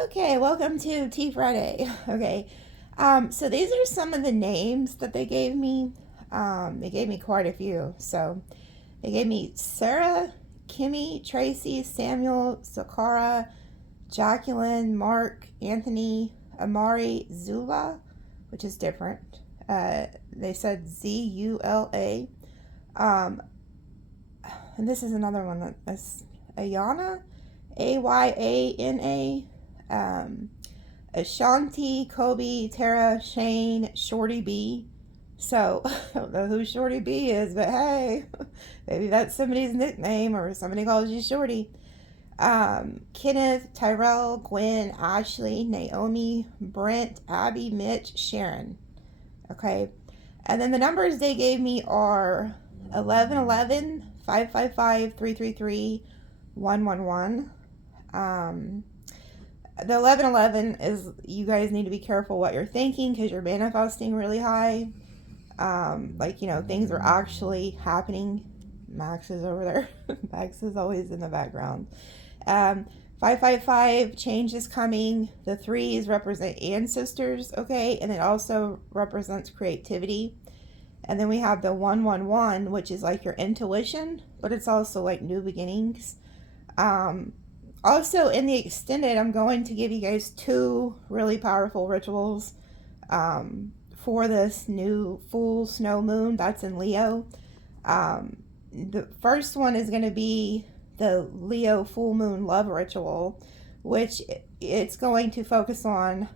Okay, welcome to Tea Friday. Okay, so these are some of the names that they gave me. They gave me quite a few. So they gave me Sarah, Kimmy, Tracy, Samuel, Sakara, Jacqueline, Mark, Anthony, Amari, Zula, which is different. They said Zula. Um, and this is another one that's Ayana, Ayana. Ashanti, Kobe, Tara, Shane, Shorty B. So, I don't know who Shorty B is, but hey, maybe that's somebody's nickname or somebody calls you Shorty. Kenneth, Tyrell, Gwen, Ashley, Naomi, Brent, Abby, Mitch, Sharon. Okay. And then the numbers they gave me are 1111, 555, 333, 111. The 1111 is, you guys need to be careful what you're thinking because you're manifesting really high. Things are actually happening. Max is over there. Max is always in the background. 555, change is coming. The 3s represent ancestors, okay? And it also represents creativity. And then we have the 111, which is like your intuition, but it's also like new beginnings. Also, in the extended, I'm going to give you guys 2 really powerful rituals for this new full snow moon that's in Leo. The first one is going to be the Leo full moon love ritual, which it's going to focus on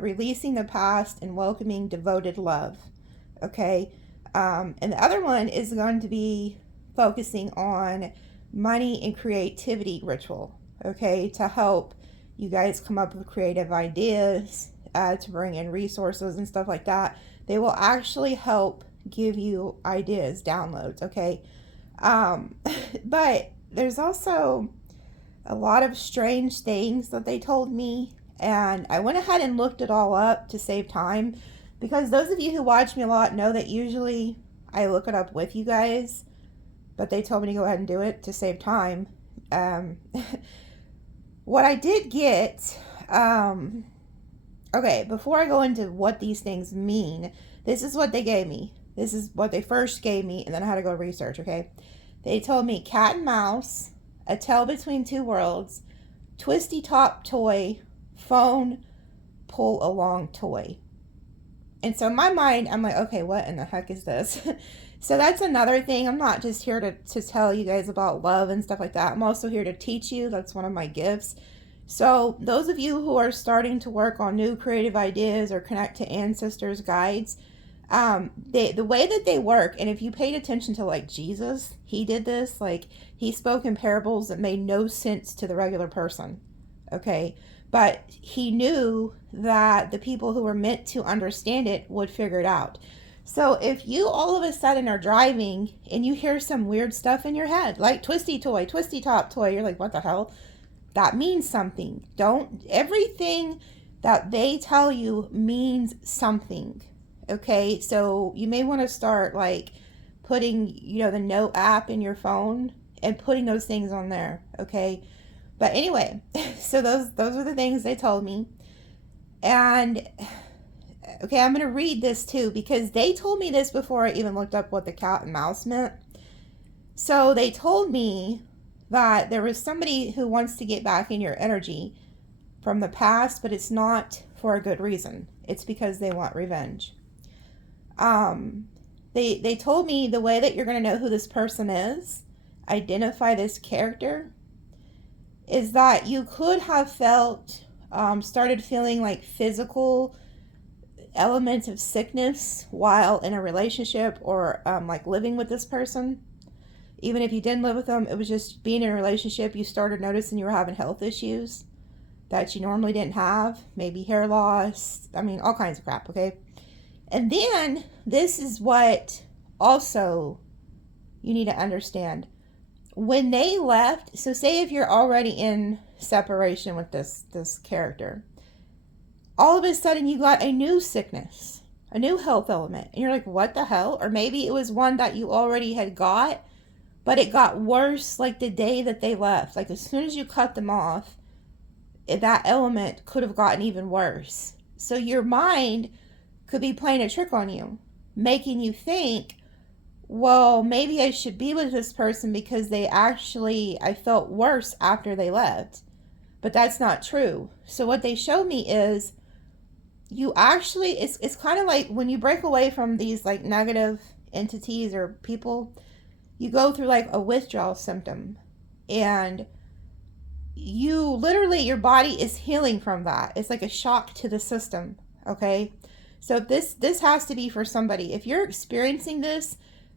releasing the past and welcoming devoted love. Okay. And the other one is going to be focusing on money and creativity ritual. Okay, to help you guys come up with creative ideas, to bring in resources and stuff like that. They will actually help give you ideas, downloads, okay? But there's also a lot of strange things that they told me, and I went ahead and looked it all up to save time, because those of you who watch me a lot know that usually I look it up with you guys, but they told me to go ahead and do it to save time. What I did get, okay, before I go into what these things mean, this is what they gave me. This is what they first gave me, and then I had to go research, okay? They told me cat and mouse, a tale between two worlds, twisty top toy, phone, pull along toy. And so in my mind, I'm like, okay, what in the heck is this? So that's another thing. I'm not just here to tell you guys about love and stuff like that. I'm also here to teach you. That's one of my gifts. So those of you who are starting to work on new creative ideas or connect to ancestors' guides, the way that they work, and if you paid attention to like Jesus, he did this, like he spoke in parables that made no sense to the regular person. Okay. But he knew that the people who were meant to understand it would figure it out. So if you all of a sudden are driving and you hear some weird stuff in your head, like twisty toy, twisty top toy, you're like, what the hell? That means something. Everything that they tell you means something. Okay, so you may want to start like putting, the note app in your phone and putting those things on there. Okay. But anyway, so those are the things they told me. And okay, I'm going to read this too, because they told me this before I even looked up what the cat and mouse meant. So they told me that there was somebody who wants to get back in your energy from the past, but it's not for a good reason. It's because they want revenge. They told me the way that you're going to know who this person is, identify this character, is that you could have started feeling like physical elements of sickness while in a relationship or like living with this person. Even if you didn't live with them, it was just being in a relationship, you started noticing you were having health issues that you normally didn't have, maybe hair loss, all kinds of crap, okay? And then this is what also you need to understand. When they left, so say if you're already in separation with this character, all of a sudden you got a new sickness, a new health element, and you're like, what the hell? Or maybe it was one that you already had got, but it got worse like the day that they left. Like as soon as you cut them off, that element could have gotten even worse. So your mind could be playing a trick on you, making you think, well, maybe I should be with this person because I felt worse after they left. But that's not true. So what they showed me is it's kind of like when you break away from these like negative entities or people, you go through like a withdrawal symptom, and your body is healing from that. It's like a shock to the system. Okay. So this has to be for somebody. If you're experiencing this,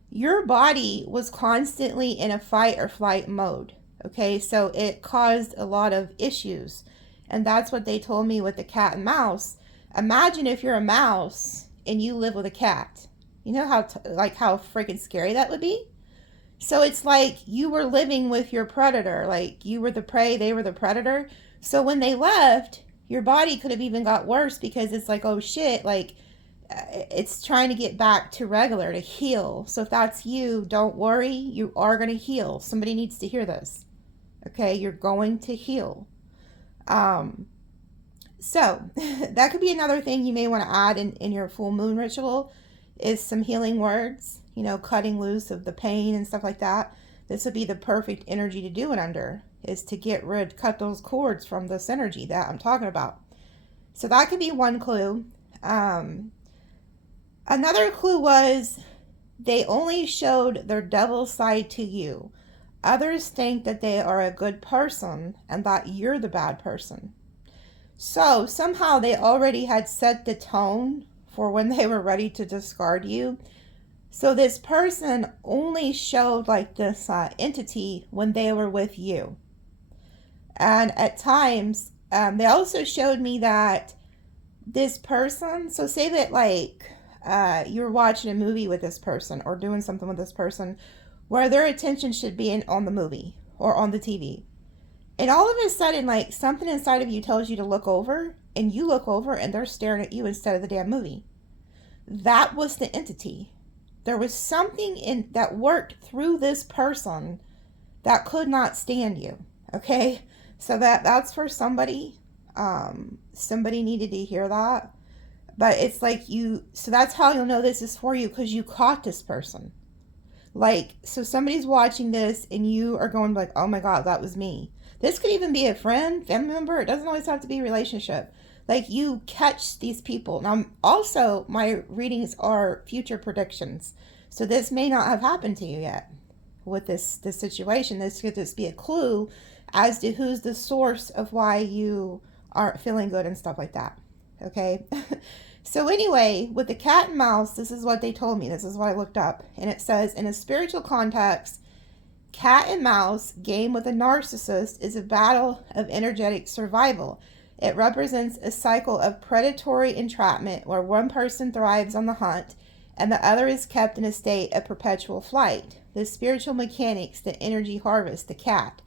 your body was constantly in a fight or flight mode. Okay. So it caused a lot of issues. And that's what they told me with the cat and mouse. Imagine if you're a mouse and you live with a cat. You know how freaking scary that would be? So it's like you were living with your predator. Like you were the prey, they were the predator. So when they left, your body could have even got worse because it's like, oh shit, like it's trying to get back to regular, to heal. So if that's you, don't worry, you are going to heal. Somebody needs to hear this. Okay, you're going to heal. So that could be another thing you may want to add in your full moon ritual is some healing words, cutting loose of the pain and stuff like that. This would be the perfect energy to do it under, is to cut those cords from this energy that I'm talking about. So that could be one clue. Another clue was they only showed their devil side to you. Others think that they are a good person and that you're the bad person. So somehow they already had set the tone for when they were ready to discard you. So this person only showed like this entity when they were with you. And at times, they also showed me that this person, so say that like you're watching a movie with this person or doing something with this person where their attention should be on the movie or on the TV. And all of a sudden, like something inside of you tells you to look over, and you look over and they're staring at you instead of the damn movie. That was the entity. There was something that worked through this person that could not stand you. Okay? So that's for somebody. Somebody needed to hear that. But it's like so that's how you'll know this is for you, because you caught this person. Like, so somebody's watching this and you are going like, oh my God, that was me. This could even be a friend, family member. It doesn't always have to be a relationship. Like, you catch these people. Now, also, my readings are future predictions. So this may not have happened to you yet with this situation. This could just be a clue as to who's the source of why you aren't feeling good and stuff like that. Okay? So anyway, with the cat and mouse, this is what they told me. This is what I looked up. And it says, in a spiritual context, cat and mouse game with a narcissist is a battle of energetic survival. It represents a cycle of predatory entrapment where one person thrives on the hunt and the other is kept in a state of perpetual flight. The spiritual mechanics, the energy harvest, the cat.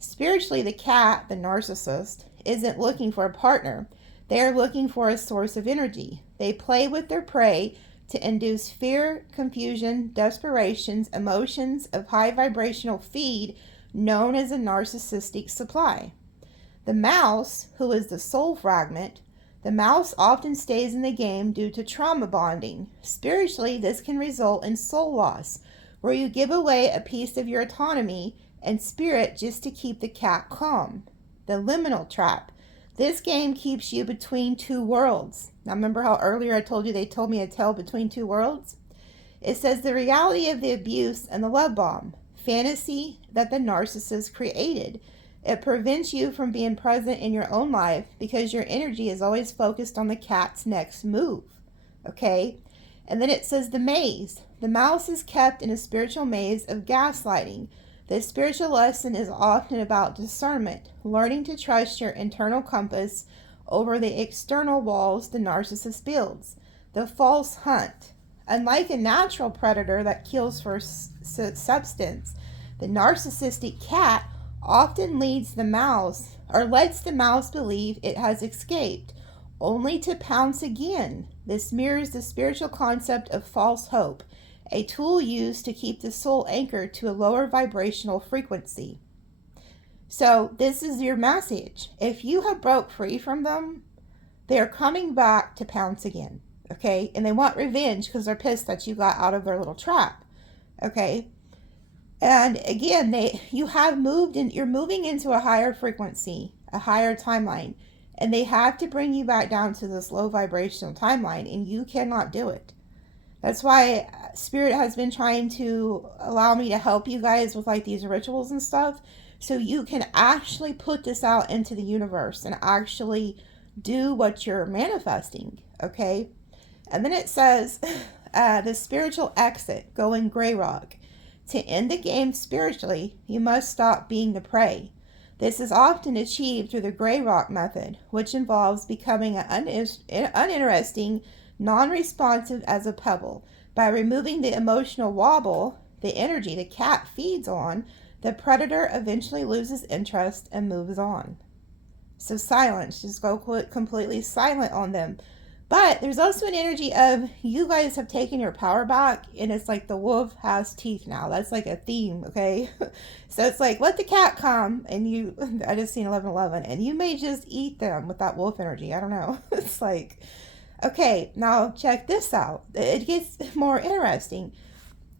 Spiritually, the cat, the narcissist, isn't looking for a partner. They are looking for a source of energy. They play with their prey to induce fear, confusion, desperations, emotions of high vibrational feed known as a narcissistic supply. The mouse, who is the soul fragment, the mouse often stays in the game due to trauma bonding. Spiritually, this can result in soul loss, where you give away a piece of your autonomy and spirit just to keep the cat calm. The liminal trap. This game keeps you between two worlds. Now remember how earlier I told you they told me a tale between two worlds? It says the reality of the abuse and the love bomb. Fantasy that the narcissist created. It prevents you from being present in your own life because your energy is always focused on the cat's next move. Okay? And then it says the maze. The mouse is kept in a spiritual maze of gaslighting. This spiritual lesson is often about discernment, learning to trust your internal compass over the external walls the narcissist builds. The false hunt. Unlike a natural predator that kills for substance, the narcissistic cat often lets the mouse believe it has escaped, only to pounce again. This mirrors the spiritual concept of false hope, a tool used to keep the soul anchored to a lower vibrational frequency. So this is your message. If you have broke free from them, they are coming back to pounce again. Okay? And they want revenge because they're pissed that you got out of their little trap. Okay? And again, you're moving into a higher frequency, a higher timeline, and they have to bring you back down to this low vibrational timeline, and you cannot do it. That's why Spirit has been trying to allow me to help you guys with like these rituals and stuff, so you can actually put this out into the universe and actually do what you're manifesting. Okay? And then it says the spiritual exit, going gray rock. To end the game spiritually, you must stop being the prey. This is often achieved through the gray rock method, which involves becoming uninteresting, non-responsive as a pebble. By removing the emotional wobble, the energy the cat feeds on, the predator eventually loses interest and moves on. So silence, just go completely silent on them. But there's also an energy of you guys have taken your power back, and it's like the wolf has teeth now. That's like a theme, okay? So it's like, let the cat come, and I just seen 11:11, and you may just eat them with that wolf energy. I don't know. It's like, okay, now check this out. It gets more interesting.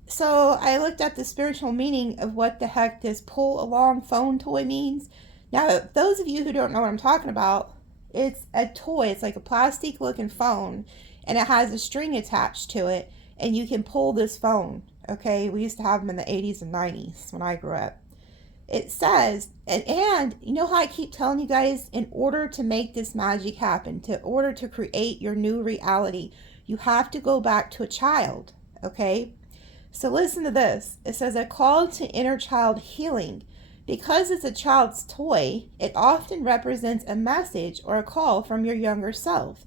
So I looked up the spiritual meaning of what the heck this pull along phone toy means. Now, those of you who don't know what I'm talking about, it's a toy. It's like a plastic looking phone, and it has a string attached to it, and you can pull this phone. Okay, we used to have them in the 80s and 90s when I grew up. It says, and you know how I keep telling you guys, in order to make this magic happen, in order to create your new reality, you have to go back to a child. Okay, so listen to this. It says a call to inner child healing. Because it's a child's toy, it often represents a message or a call from your younger self.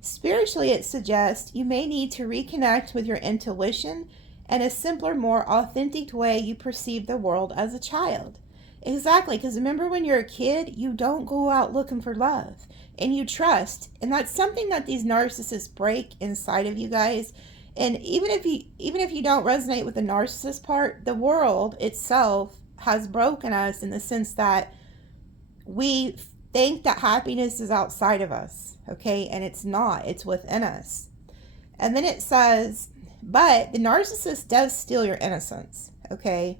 Spiritually, it suggests you may need to reconnect with your intuition and a simpler, more authentic way you perceive the world as a child. Exactly, because remember when you're a kid, you don't go out looking for love, and you trust, and that's something that these narcissists break inside of you guys. And even if you don't resonate with the narcissist part, the world itself has broken us in the sense that we think that happiness is outside of us, okay? And it's not, it's within us. And then it says, but the narcissist does steal your innocence, okay?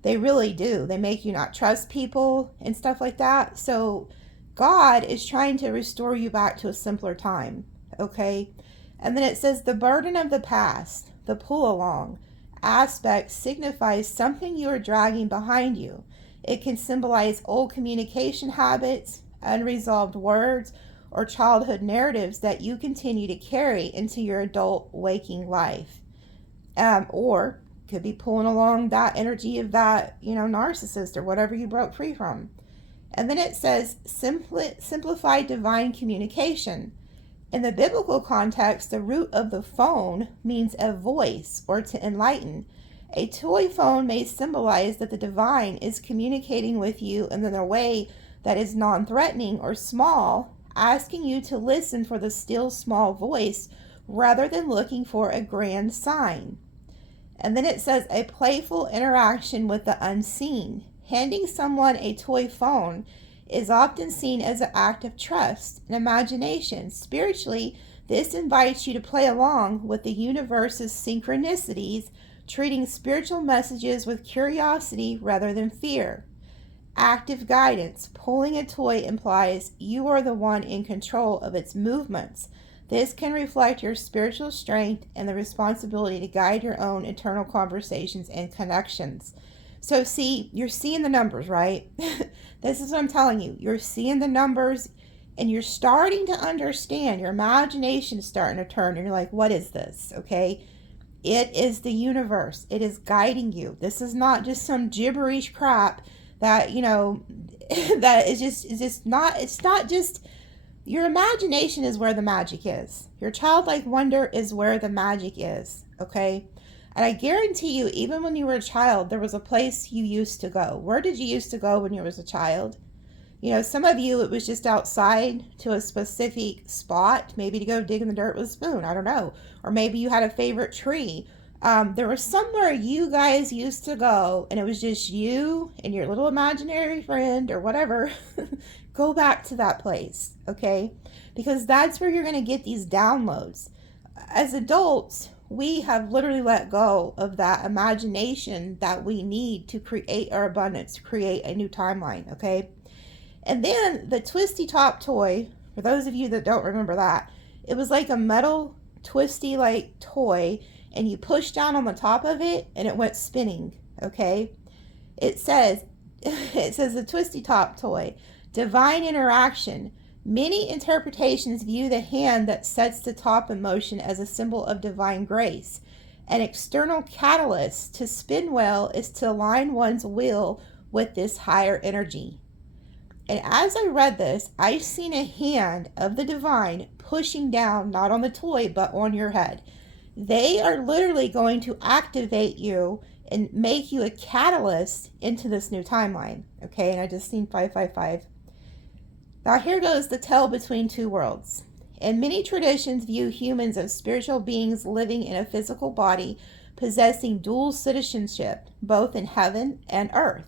They really do. They make you not trust people and stuff like that. So God is trying to restore you back to a simpler time, okay? And then it says the burden of the past, the pull along aspect signifies something you are dragging behind you. It can symbolize old communication habits, unresolved words, or childhood narratives that you continue to carry into your adult waking life. Or could be pulling along that energy of that, narcissist or whatever you broke free from. And then it says simplify divine communication. In the biblical context, the root of the phone means a voice or to enlighten. A toy phone may symbolize that the divine is communicating with you in a way that is non-threatening or small, asking you to listen for the still small voice rather than looking for a grand sign. And then it says a playful interaction with the unseen. Handing someone a toy phone is often seen as an act of trust and imagination. Spiritually, this invites you to play along with the universe's synchronicities, treating spiritual messages with curiosity rather than fear. Active guidance. Pulling a toy implies you are the one in control of its movements. This can reflect your spiritual strength and the responsibility to guide your own internal conversations and connections. So see, you're seeing the numbers, right? This is what I'm telling you. You're seeing the numbers and you're starting to understand. Your imagination is starting to turn and you're like, what is this? Okay. It is the universe. It is guiding you. This is not just some gibberish crap that, that is just not, it's not just, your imagination is where the magic is. Your childlike wonder is where the magic is. Okay. And I guarantee you, even when you were a child, there was a place you used to go. Where did you used to go when you was a child? Some of you, it was just outside to a specific spot, maybe to go dig in the dirt with a spoon. I don't know. Or maybe you had a favorite tree. There was somewhere you guys used to go, and it was just you and your little imaginary friend or whatever. Go back to that place, okay? Because that's where you're going to get these downloads. As adults, we have literally let go of that imagination that we need to create our abundance, create a new timeline, okay? And then the twisty top toy, for those of you that don't remember that, it was like a metal twisty like toy, and you push down on the top of it and it went spinning, okay? It says the twisty top toy, divine interaction. Many interpretations view the hand that sets the top in motion as a symbol of divine grace. An external catalyst to spin well is to align one's will with this higher energy. And as I read this, I've seen a hand of the divine pushing down, not on the toy, but on your head. They are literally going to activate you and make you a catalyst into this new timeline. Okay, and I just seen 555. Now here goes the tale between two worlds. And many traditions view humans as spiritual beings living in a physical body, possessing dual citizenship, both in heaven and earth.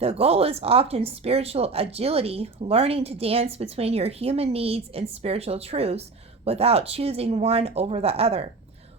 The goal is often spiritual agility, learning to dance between your human needs and spiritual truths without choosing one over the other.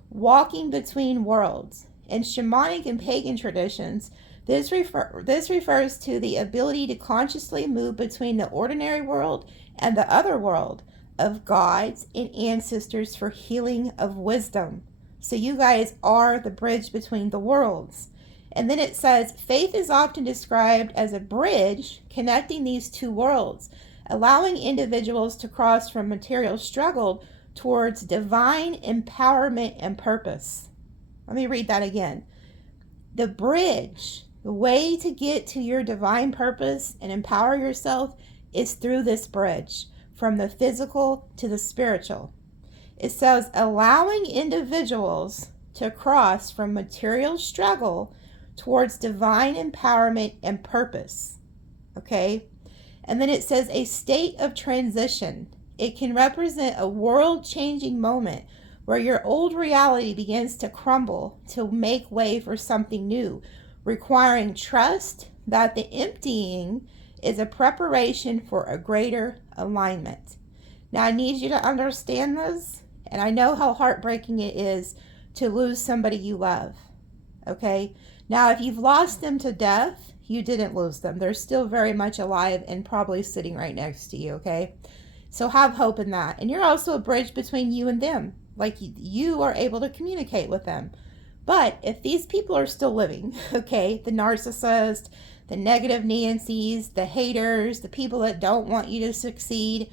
Walking between worlds. In shamanic and pagan traditions, this refers to the ability to consciously move between the ordinary world and the other world of gods and ancestors for healing of wisdom. So you guys are the bridge between the worlds. And then it says, faith is often described as a bridge connecting these two worlds, allowing individuals to cross from material struggle towards divine empowerment and purpose. Let me read that again. The bridge, the way to get to your divine purpose and empower yourself is through this bridge, from the physical to the spiritual. It says, allowing individuals to cross from material struggle towards divine empowerment and purpose. Okay? And then it says a state of transition. It can represent a world-changing moment where your old reality begins to crumble to make way for something new, requiring trust that the emptying is a preparation for a greater alignment. Now, I need you to understand this, and I know how heartbreaking it is to lose somebody you love. Okay? Now, if you've lost them to death, you didn't lose them. They're still very much alive and probably sitting right next to you, okay? So have hope in that. And you're also a bridge between you and them. Like you are able to communicate with them. But if these people are still living, okay, the narcissist, the negative Nancys, the haters, the people that don't want you to succeed,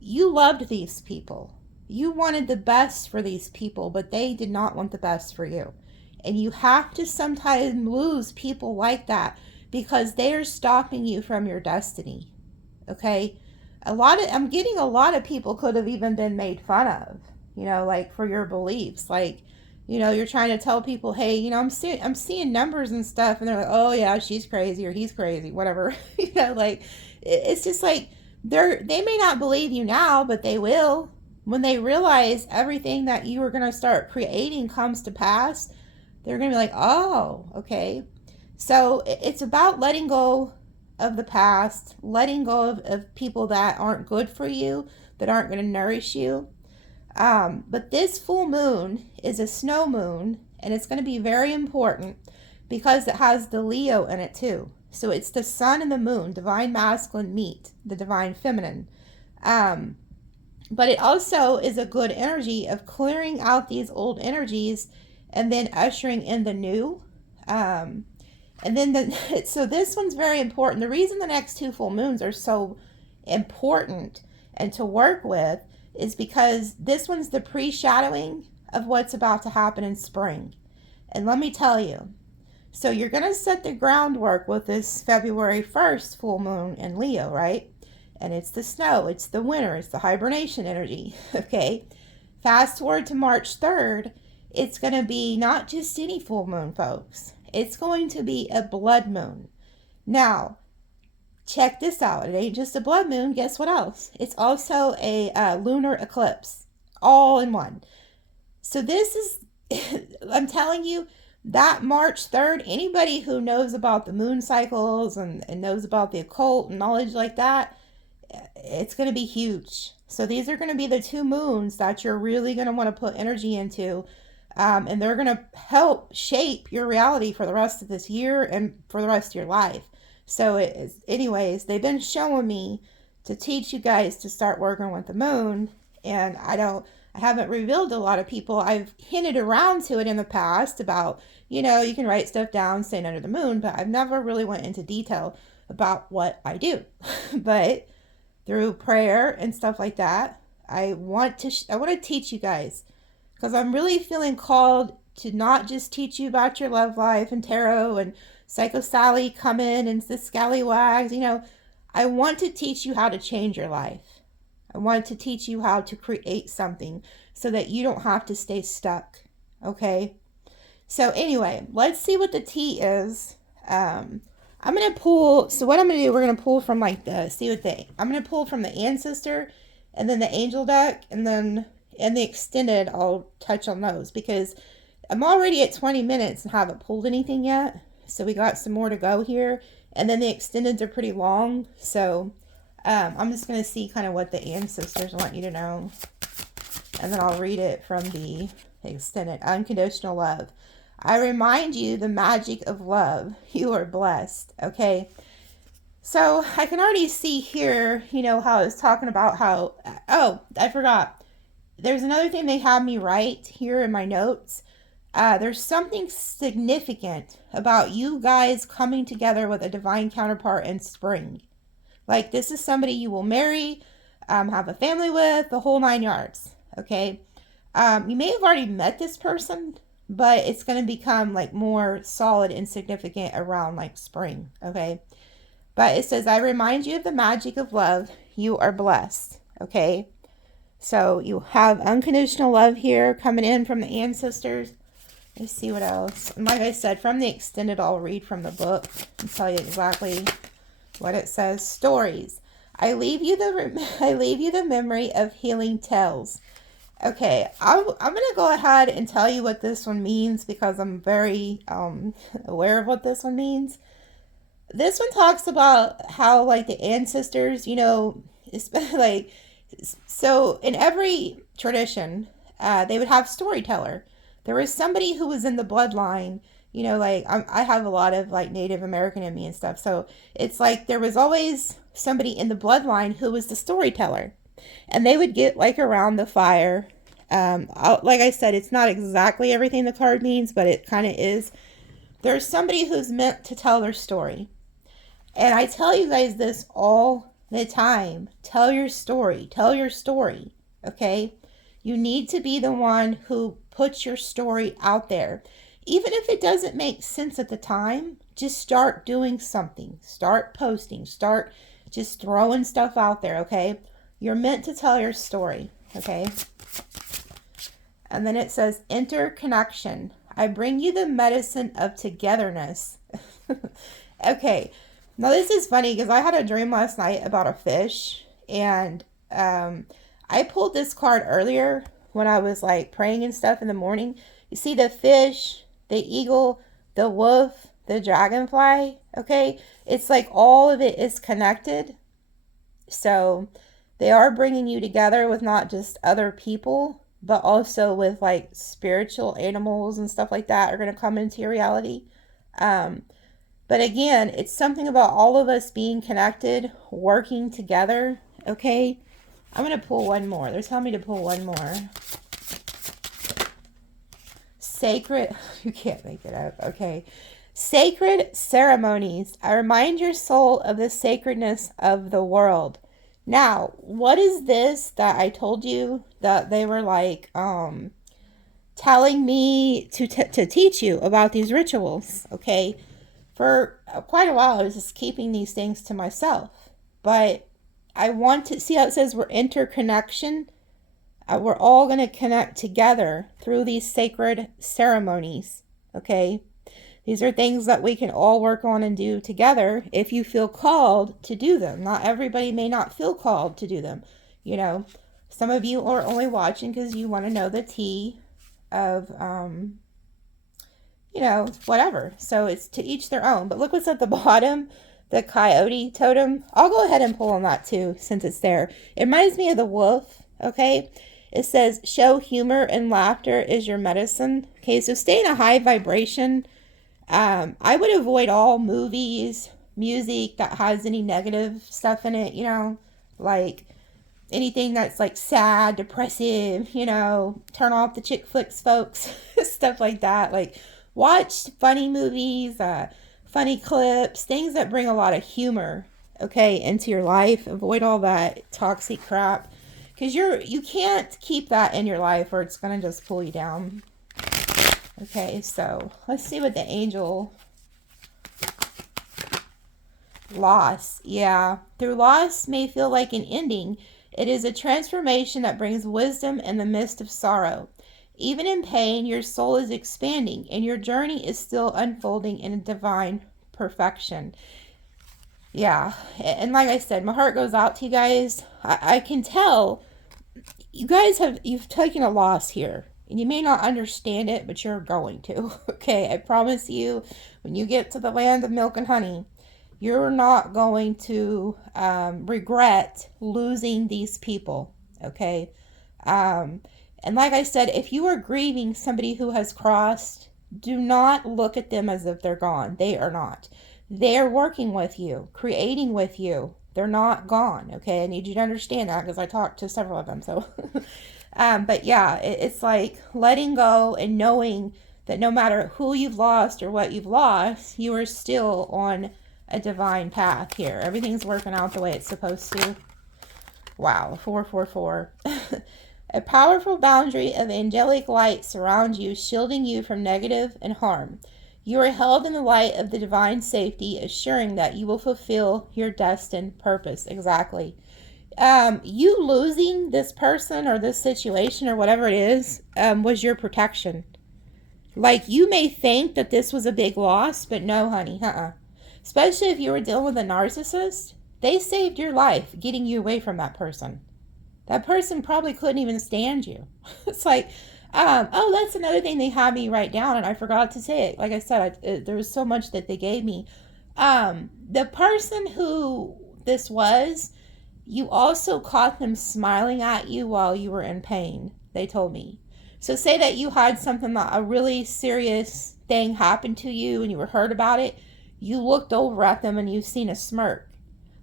you loved these people. You wanted the best for these people, but they did not want the best for you. And you have to sometimes lose people like that because they are stopping you from your destiny. Okay? I'm getting a lot of people could have even been made fun of, like for your beliefs. Like, you're trying to tell people, hey, I'm seeing numbers and stuff, and they're like, oh yeah, she's crazy or he's crazy, whatever. Like it's just like they may not believe you now, but they will when they realize everything that you are going to start creating comes to pass. They're going to be like, oh, okay. So it's about letting go of the past, letting go of people that aren't good for you, that aren't going to nourish you. But this full moon is a snow moon, and it's going to be very important because it has the Leo in it too. So it's the sun and the moon, divine masculine meet the divine feminine. But it also is a good energy of clearing out these old energies and then ushering in the new. And then so this one's very important. The reason the next two full moons are so important and to work with is because this one's the pre-shadowing of what's about to happen in spring. And let me tell you, so you're going to set the groundwork with this February 1st full moon in Leo, right? And it's the snow, it's the winter, it's the hibernation energy, okay? Fast forward to March 3rd, it's going to be not just any full moon, folks. It's going to be a blood moon. Now, check this out. It ain't just a blood moon. Guess what else? It's also a lunar eclipse, all in one. So this is I'm telling you, that March 3rd, anybody who knows about the moon cycles and knows about the occult and knowledge like that, it's going to be huge. So these are going to be the 2 moons that you're really going to want to put energy into. And they're going to help shape your reality for the rest of this year and for the rest of your life. So anyways, they've been showing me to teach you guys to start working with the moon. And I haven't revealed to a lot of people. I've hinted around to it in the past about, you can write stuff down staying under the moon, but I've never really went into detail about what I do. But through prayer and stuff like that, I want to teach you guys, because I'm really feeling called to not just teach you about your love life and tarot and Psycho Sally coming and the scallywags. I want to teach you how to change your life. I want to teach you how to create something so that you don't have to stay stuck. Okay? So anyway, let's see what the tea is. I'm going to pull, so what I'm going to do, we're going to pull from I'm going to pull from the ancestor and then the angel deck, and then in the extended, I'll touch on those because I'm already at 20 minutes and haven't pulled anything yet. So we got some more to go here. And then the extendeds are pretty long. So I'm just going to see kind of what the ancestors want you to know. And then I'll read it from the extended. Unconditional love. I remind you the magic of love. You are blessed. Okay. So I can already see here, how I was talking about how, oh, I forgot. There's another thing they have me write here in my notes. There's something significant about you guys coming together with a divine counterpart in spring. Like, this is somebody you will marry, have a family with, the whole 9 yards. Okay. You may have already met this person, but it's going to become like more solid and significant around like spring. Okay. But it says, I remind you of the magic of love. You are blessed. Okay. So you have unconditional love here coming in from the ancestors. Let's see what else. And like I said, from the extended, I'll read from the book and tell you exactly what it says. Stories. I leave you the memory of healing tales. Okay, I'm going to go ahead and tell you what this one means because I'm very aware of what this one means. This one talks about how, like, the ancestors, it's like, so in every tradition, they would have storyteller. There was somebody who was in the bloodline, like I have a lot of like Native American in me and stuff. So it's like there was always somebody in the bloodline who was the storyteller, and they would get like around the fire. Like I said, it's not exactly everything the card means, but it kind of is. There's somebody who's meant to tell their story. And I tell you guys this all the time. Tell your story. Tell your story. Okay? You need to be the one who puts your story out there. Even if it doesn't make sense at the time, just start doing something. Start posting. Start just throwing stuff out there, okay? You're meant to tell your story, okay? And then it says, interconnection. I bring you the medicine of togetherness. Okay. Now this is funny because I had a dream last night about a fish, and I pulled this card earlier when I was like praying and stuff in the morning. You see the fish, the eagle, the wolf, the dragonfly, okay? It's like all of it is connected. So they are bringing you together with not just other people, but also with like spiritual animals and stuff like that are going to come into your reality. But again, it's something about all of us being connected, working together, okay? I'm going to pull one more. They're telling me to pull one more. Sacred, you can't make it up, okay? Sacred ceremonies. I remind your soul of the sacredness of the world. Now, what is this that I told you that they were like telling me to teach you about these rituals, okay? For quite a while, I was just keeping these things to myself. But I want to see how it says we're interconnection. We're all going to connect together through these sacred ceremonies, okay? These are things that we can all work on and do together if you feel called to do them. Not everybody may not feel called to do them. Some of you are only watching because you want to know the tea. of, you know, whatever. So it's to each their own. But look what's at the bottom, the coyote totem. I'll go ahead and pull on that too, since it's there. It reminds me of the wolf, okay? It says, show humor and laughter is your medicine. Okay, so stay in a high vibration. I would avoid all movies, music that has any negative stuff in it, you know, like anything that's like sad, depressive, you know, turn off the chick flicks, folks, stuff like that. Like, watch funny movies, funny clips, things that bring a lot of humor, okay, into your life. Avoid all that toxic crap, because you can't keep that in your life or it's gonna just pull you down. Okay, so let's see what the angel. Loss. Yeah, through loss may feel like an ending. It is a transformation that brings wisdom in the midst of sorrow. Even in pain, your soul is expanding and your journey is still unfolding in a divine perfection. Yeah, and like I said, my heart goes out to you guys. I can tell you guys you've taken a loss here. And you may not understand it, but you're going to. Okay, I promise you, when you get to the land of milk and honey, you're not going to regret losing these people. Okay, and like I said, if you are grieving somebody who has crossed, do not look at them as if they're gone. They are not. They're working with you, creating with you. They're not gone. Okay, I need you to understand that because I talked to several of them. So. But yeah, it's like letting go and knowing that no matter who you've lost or what you've lost, you are still on a divine path here. Everything's working out the way it's supposed to. Wow, 444. A powerful boundary of angelic light surrounds you, shielding you from negative and harm. You are held in the light of the divine safety, assuring that you will fulfill your destined purpose. Exactly. You losing this person or this situation or whatever it is, was your protection. Like, you may think that this was a big loss, but no, honey, Especially if you were dealing with a narcissist, they saved your life getting you away from that person. That person probably couldn't even stand you. It's like, oh, that's another thing they had me write down, and I forgot to say it. Like I said, there was so much that they gave me. The person who this was, you also caught them smiling at you while you were in pain, they told me. So say that you had something, a really serious thing happened to you and you were hurt about it. You looked over at them and you've seen a smirk.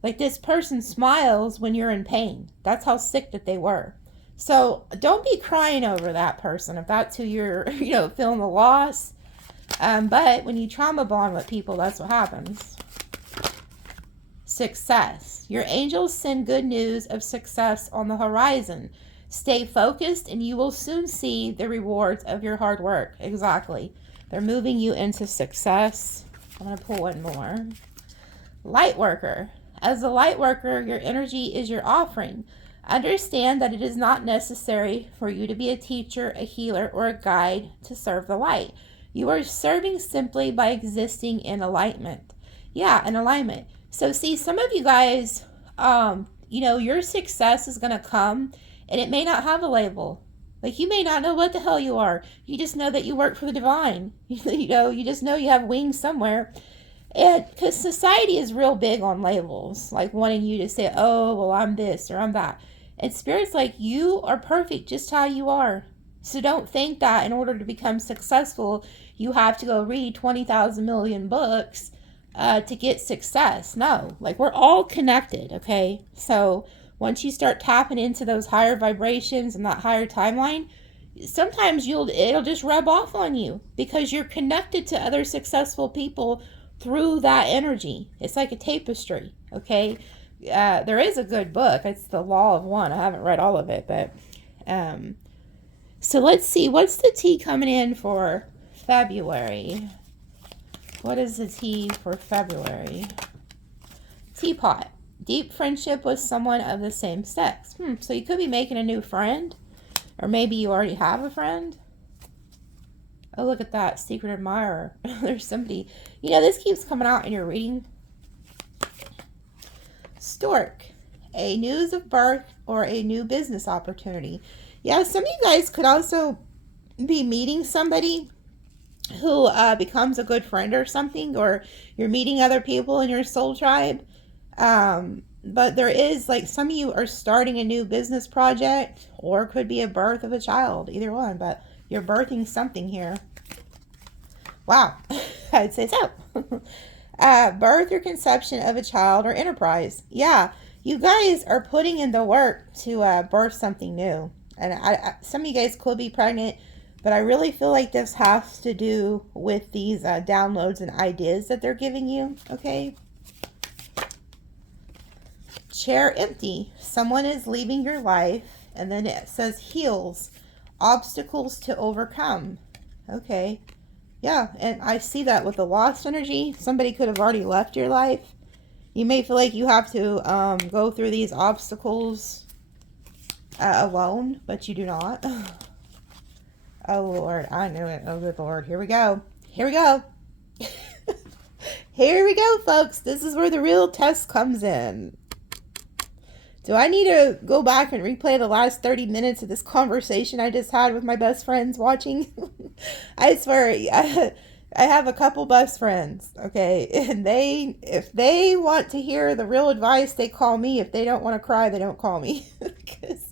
Like, this person smiles when you're in pain. That's how sick that they were. So don't be crying over that person if that's who you're, feeling the loss. But when you trauma bond with people, that's what happens. Success. Your angels send good news of success on the horizon. Stay focused and you will soon see the rewards of your hard work. Exactly. They're moving you into success. I'm going to pull one more. Light worker. As a light worker, your energy is your offering. Understand that it is not necessary for you to be a teacher, a healer, or a guide to serve the light. You are serving simply by existing in alignment. Yeah, in alignment. So see, some of you guys, your success is going to come and it may not have a label. Like, you may not know what the hell you are. You just know that you work for the divine. You just know you have wings somewhere. And because society is real big on labels, like wanting you to say, oh, well, I'm this or I'm that. And Spirit's like, you are perfect just how you are. So don't think that in order to become successful, you have to go read 20,000 million books to get success. No, like, we're all connected, okay? So once you start tapping into those higher vibrations and that higher timeline, sometimes it'll just rub off on you because you're connected to other successful people through that energy. It's like a tapestry, okay? There is a good book. It's The Law of One. I haven't read all of it, but so let's see. What's the tea coming in for February? What is the tea for February? Teapot. Deep friendship with someone of the same sex. So you could be making a new friend, or maybe you already have a friend. Oh, look at that. Secret admirer. There's somebody. This keeps coming out in your reading. Stork. A news of birth or a new business opportunity. Yeah, some of you guys could also be meeting somebody who becomes a good friend or something, or you're meeting other people in your soul tribe. But there is, like, some of you are starting a new business project, or it could be a birth of a child, either one, but you're birthing something here. Wow, I'd say so. Birth or conception of a child or enterprise. Yeah, you guys are putting in the work to birth something new. And some of you guys could be pregnant, but I really feel like this has to do with these downloads and ideas that they're giving you, okay? Chair empty. Someone is leaving your life, and then it says heals. Obstacles to overcome. Okay. Yeah, and I see that with the lost energy. Somebody could have already left your life. You may feel like you have to go through these obstacles alone, but you do not. Oh, Lord, I knew it. Oh, good Lord. Here we go. Here we go. Here we go, folks. This is where the real test comes in. Do I need to go back and replay the last 30 minutes of this conversation I just had with my best friends watching? I swear, I have a couple best friends, okay? And if they want to hear the real advice, they call me. If they don't want to cry, they don't call me. Because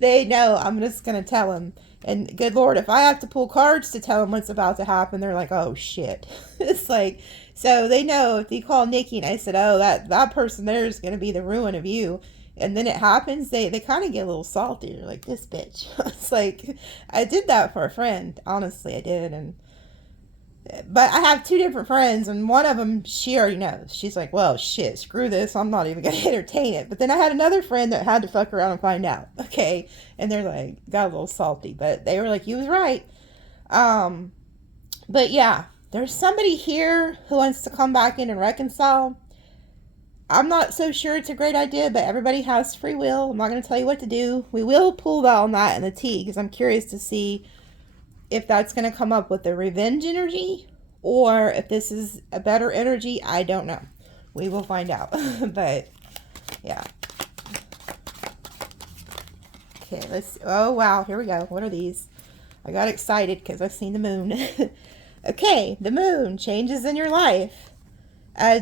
they know I'm just going to tell them. And good Lord, if I have to pull cards to tell them what's about to happen, they're like, oh, shit. It's like, so they know if they call Nikki and I said, oh, that person there is going to be the ruin of you. And then it happens, they kind of get a little salty. They're like, this bitch. It's like, I did that for a friend. Honestly, I did. But I have two different friends, and one of them, she already knows. She's like, well, shit, screw this. I'm not even going to entertain it. But then I had another friend that had to fuck around and find out. Okay. And they're like, got a little salty. But they were like, you was right. But yeah, there's somebody here who wants to come back in and reconcile. I'm not so sure it's a great idea, but everybody has free will. I'm not going to tell you what to do. We will pull that on that in the tea, because I'm curious to see if that's going to come up with the revenge energy, or if this is a better energy. I don't know. We will find out. But yeah. Okay, let's, oh wow, here we go. What are these? I got excited because I've seen the moon. Okay, the moon, changes in your life.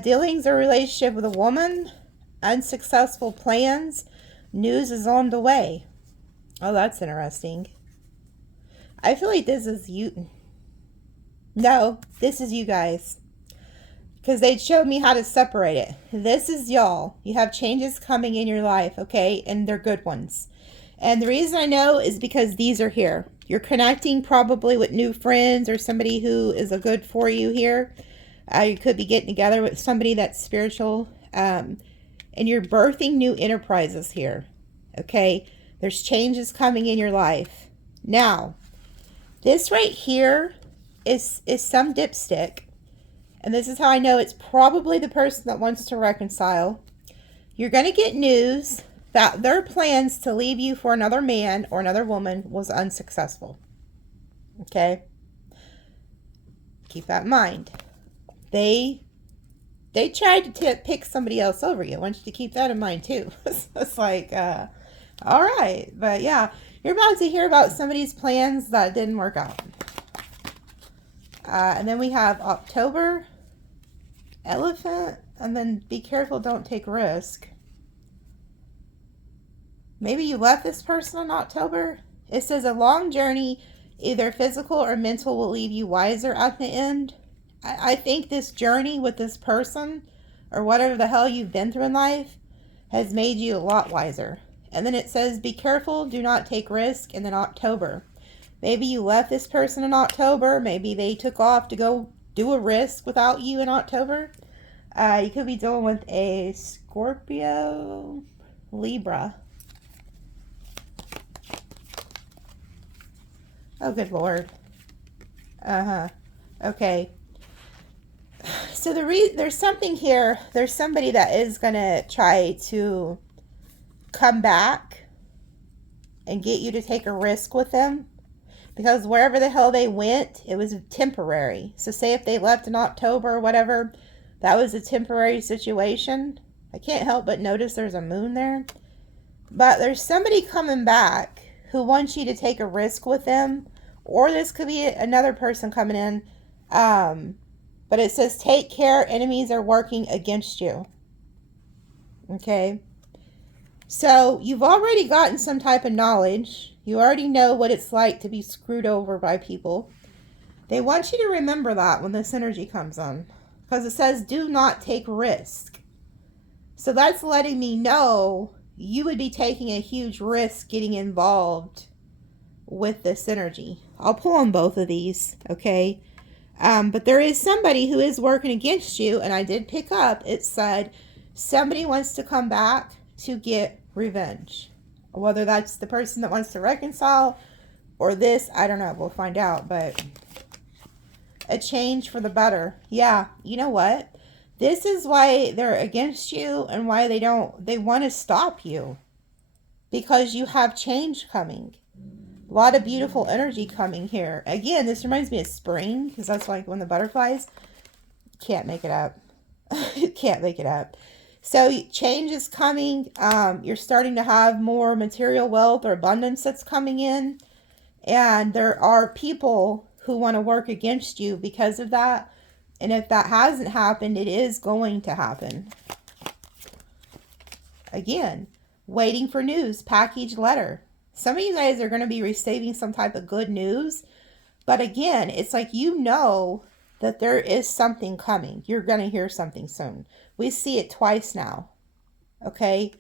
Dealings or relationship with a woman, unsuccessful plans, news is on the way. Oh, that's interesting. I feel like this is you. No, this is you guys. Because they showed me how to separate it. This is y'all. You have changes coming in your life, okay? And they're good ones. And the reason I know is because these are here. You're connecting probably with new friends or somebody who is a good for you here. You could be getting together with somebody that's spiritual. And you're birthing new enterprises here. Okay? There's changes coming in your life. Now, this right here is some dipstick. And this is how I know it's probably the person that wants to reconcile. You're going to get news that their plans to leave you for another man or another woman was unsuccessful. Okay? Keep that in mind. They tried to pick somebody else over you. I want you to keep that in mind too. It's like, all right. But yeah, you're about to hear about somebody's plans that didn't work out. And then we have October, Elephant, and then be careful, don't take risk. Maybe you left this person in October. It says a long journey, either physical or mental, will leave you wiser at the end. I think this journey with this person, or whatever the hell you've been through in life, has made you a lot wiser. And then it says, be careful, do not take risk, and then October. Maybe you left this person in October. Maybe they took off to go do a risk without you in October. You could be dealing with a Scorpio, Libra. Oh, good Lord. Okay. So there's something here. There's somebody that is going to try to come back and get you to take a risk with them. Because wherever the hell they went, it was temporary. So say if they left in October or whatever, that was a temporary situation. I can't help but notice there's a moon there. But there's somebody coming back who wants you to take a risk with them, or this could be another person coming in. But it says, take care, enemies are working against you. Okay. So you've already gotten some type of knowledge. You already know what it's like to be screwed over by people. They want you to remember that when this energy comes on. Because it says, do not take risk. So that's letting me know you would be taking a huge risk getting involved with this energy. I'll pull on both of these, okay? But there is somebody who is working against you, and I did pick up, it said somebody wants to come back to get revenge. Whether that's the person that wants to reconcile or this, I don't know. We'll find out, but a change for the better. Yeah, you know what? This is why they're against you and why they want to stop you. Because you have change coming. A lot of beautiful energy coming here. Again, this reminds me of spring, because that's like when the butterflies, can't make it up. You can't make it up. So change is coming. You're starting to have more material wealth or abundance that's coming in. And there are people who want to work against you because of that. And if that hasn't happened, it is going to happen. Again, waiting for news, package letter. Some of you guys are going to be receiving some type of good news. But again, it's like you know that there is something coming. You're going to hear something soon. We see it twice now. Okay?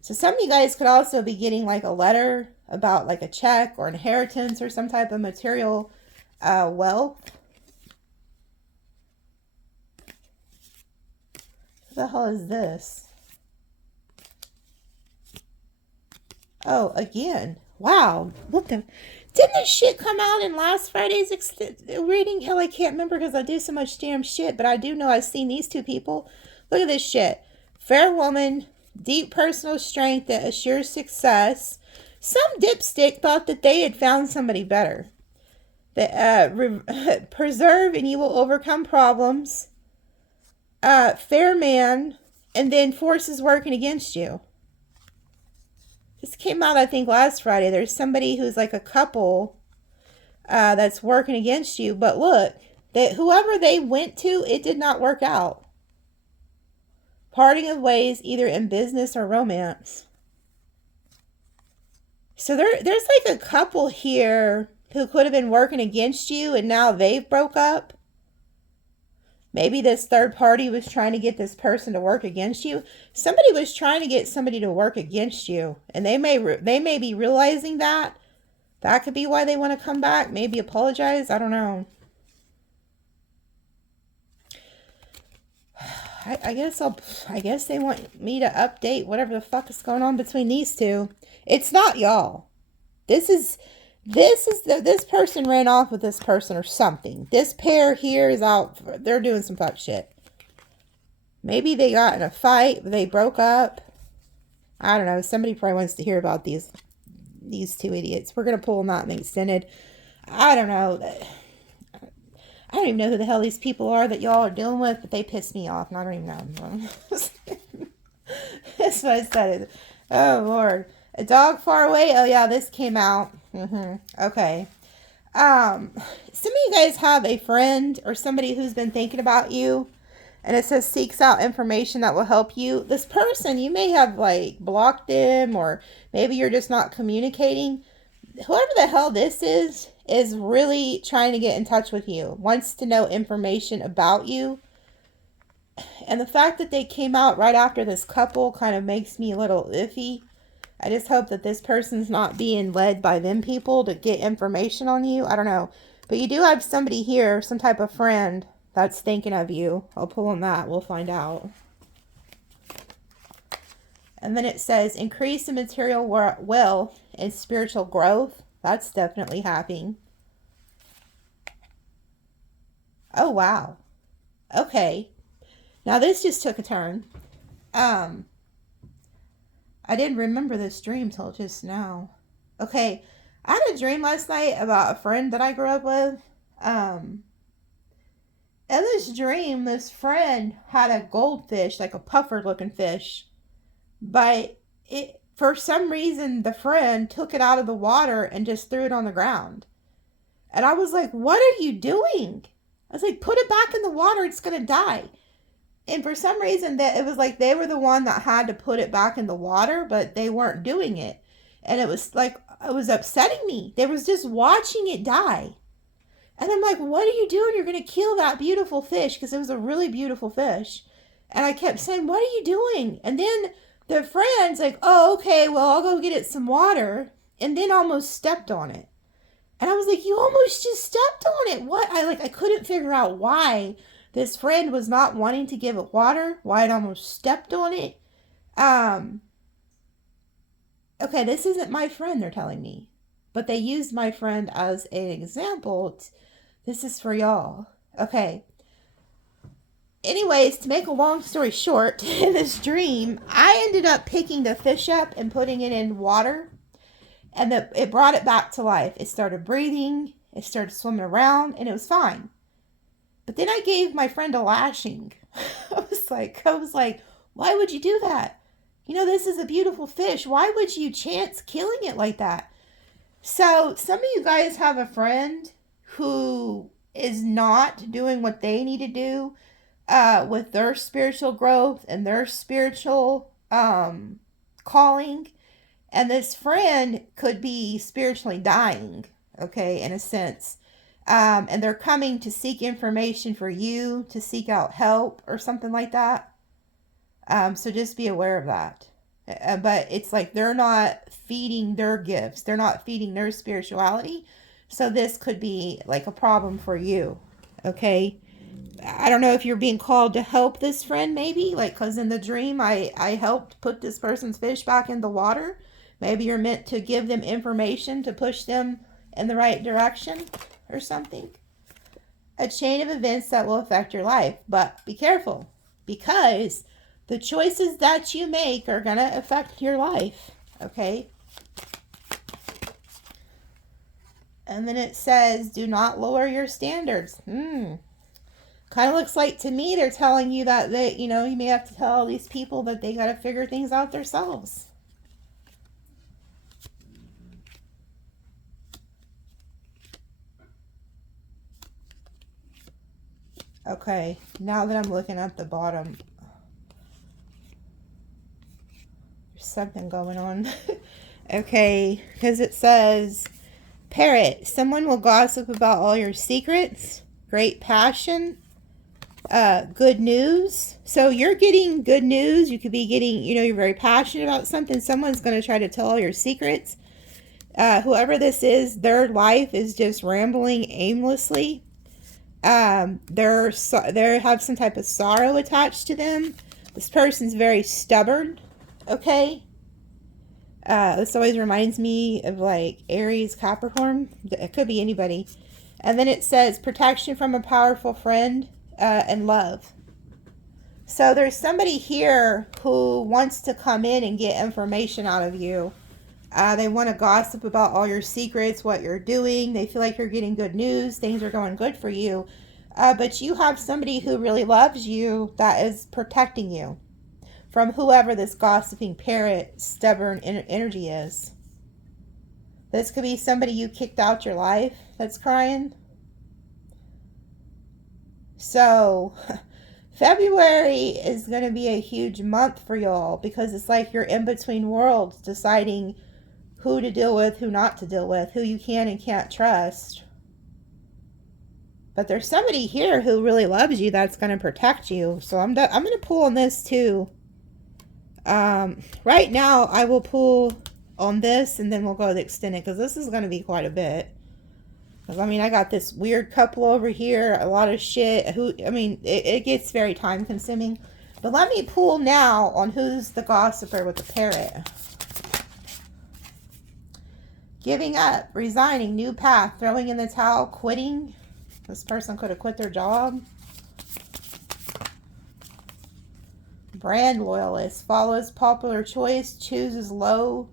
So some of you guys could also be getting like a letter about like a check or inheritance or some type of material wealth. What the hell is this? Oh, again. Wow. What the... Didn't this shit come out in last Friday's reading? Hell, I can't remember because I do so much damn shit. But I do know I've seen these two people. Look at this shit. Fair woman. Deep personal strength that assures success. Some dipstick thought that they had found somebody better. That preserve and you will overcome problems. Fair man. And then forces working against you. This came out, I think, last Friday. There's somebody who's like a couple that's working against you. But look, that whoever they went to, it did not work out. Parting of ways, either in business or romance. So there's like a couple here who could have been working against you and now they've broke up. Maybe this third party was trying to get this person to work against you. Somebody was trying to get somebody to work against you. And they may be realizing that. That could be why they want to come back. Maybe apologize. I don't know. I guess they want me to update whatever the fuck is going on between these two. It's not y'all. This person ran off with this person or something. This pair here is out. They're doing some fuck shit. Maybe they got in a fight. They broke up. I don't know. Somebody probably wants to hear about these two idiots. We're going to pull them out in the extended. I don't know. I don't even know who the hell these people are that y'all are dealing with, but they piss me off, and I don't even know. That's what I said. Oh, Lord. A dog far away? Oh, yeah, this came out. Okay. Some of you guys have a friend or somebody who's been thinking about you, and it says seeks out information that will help you. This person, you may have, like, blocked them, or maybe you're just not communicating. Whoever the hell this is really trying to get in touch with you, wants to know information about you. And the fact that they came out right after this couple kind of makes me a little iffy. I just hope that this person's not being led by them people to get information on you. I don't know. But you do have somebody here, some type of friend that's thinking of you. I'll pull on that. We'll find out. And then it says, increase in material wealth and spiritual growth. That's definitely happening. Oh, wow. Okay. Now, this just took a turn. I didn't remember this dream till just now. Okay. I had a dream last night about a friend that I grew up with. In this dream, this friend had a goldfish, like a puffer looking fish. But for some reason, the friend took it out of the water and just threw it on the ground. And I was like, what are you doing? I was like, put it back in the water. It's going to die. And for some reason, that it was like they were the one that had to put it back in the water, but they weren't doing it. And it was like, it was upsetting me. They was just watching it die. And I'm like, what are you doing? You're going to kill that beautiful fish, because it was a really beautiful fish. And I kept saying, what are you doing? And then the friend's like, oh, okay, well, I'll go get it some water. And then almost stepped on it. And I was like, you almost just stepped on it. What? I couldn't figure out why this friend was not wanting to give it water, why it almost stepped on it. Okay, this isn't my friend, they're telling me. But they used my friend as an example. This is for y'all. Okay. Anyways, to make a long story short, in this dream, I ended up picking the fish up and putting it in water. And it brought it back to life. It started breathing. It started swimming around. And it was fine. But then I gave my friend a lashing. I was like, why would you do that? You know, this is a beautiful fish. Why would you chance killing it like that? So some of you guys have a friend who is not doing what they need to do with their spiritual growth and their spiritual calling. And this friend could be spiritually dying, okay, in a sense. And they're coming to seek information for you, to seek out help or something like that. So just be aware of that. But it's like they're not feeding their gifts. They're not feeding their spirituality. So this could be like a problem for you, okay? I don't know if you're being called to help this friend, maybe. Like, because in the dream, I helped put this person's fish back in the water. Maybe you're meant to give them information to push them in the right direction or something. A chain of events that will affect your life. But be careful, because the choices that you make are going to affect your life. Okay? And then it says, do not lower your standards. Kind of looks like to me they're telling you that you may have to tell all these people that they got to figure things out themselves. Okay, now that I'm looking at the bottom, there's something going on. Okay, because it says, Parrot, someone will gossip about all your secrets. Great passion. Good news. So you're getting good news. You could be getting, you're very passionate about something. Someone's going to try to tell all your secrets. Whoever this is, their life is just rambling aimlessly. They have some type of sorrow attached to them. This person's very stubborn. Okay. This always reminds me of like Aries, Capricorn. It could be anybody. And then it says protection from a powerful friend, and love. So there's somebody here who wants to come in and get information out of you. They want to gossip about all your secrets, what you're doing. They feel like you're getting good news. Things are going good for you. But you have somebody who really loves you that is protecting you from whoever this gossiping parrot, stubborn energy is. This could be somebody you kicked out your life that's crying. So February is going to be a huge month for y'all, because it's like you're in between worlds, deciding who to deal with, who not to deal with, who you can and can't trust. But there's somebody here who really loves you that's going to protect you. So I'm going to pull on this too. Right now I will pull on this, and then we'll go to the extended, because this is going to be quite a bit. Because I got this weird couple over here, a lot of shit. It gets very time consuming. But let me pull now on who's the gossiper with the parrot. Giving up, resigning, new path, throwing in the towel, quitting. This person could have quit their job. Brand loyalist, follows popular choice, chooses low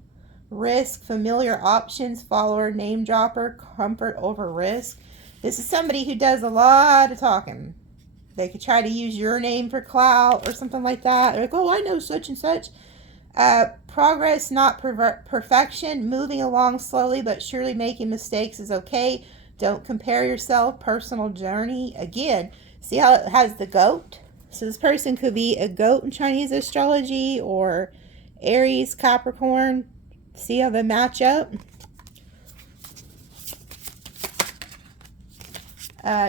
risk, familiar options, follower, name dropper, comfort over risk. This is somebody who does a lot of talking. They could try to use your name for clout or something like that. They're like, oh, I know such and such. Progress, not perfection. Moving along slowly, but surely making mistakes is okay. Don't compare yourself. Personal journey. Again, see how it has the goat? So this person could be a goat in Chinese astrology, or Aries, Capricorn. See how they match up?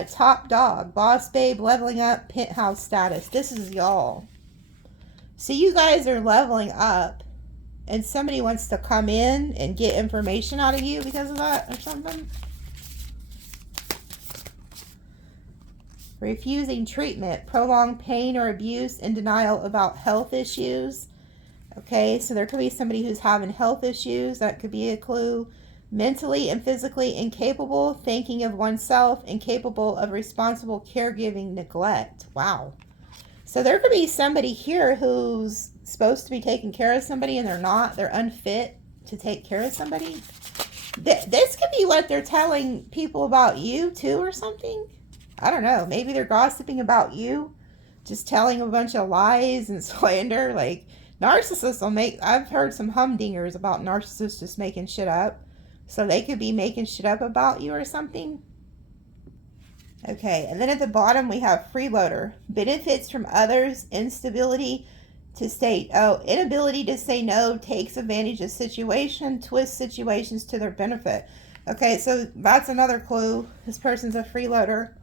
Top dog, boss babe, leveling up, penthouse status. This is y'all. So you guys are leveling up, and somebody wants to come in and get information out of you because of that or something. Refusing treatment, prolonged pain or abuse, and denial about health issues. Okay, so there could be somebody who's having health issues. That could be a clue. Mentally and physically incapable, thinking of oneself, incapable of responsible caregiving, neglect. Wow. So there could be somebody here who's supposed to be taking care of somebody and they're not. They're unfit to take care of somebody. This could be what they're telling people about you too or something. I don't know. Maybe they're gossiping about you. Just telling a bunch of lies and slander. Like, narcissists will make... I've heard some humdingers about narcissists just making shit up. So they could be making shit up about you or something. Okay, and then at the bottom we have freeloader. Benefits from others, inability to say no, takes advantage of situation, twists situations to their benefit. Okay, so that's another clue. This person's a freeloader.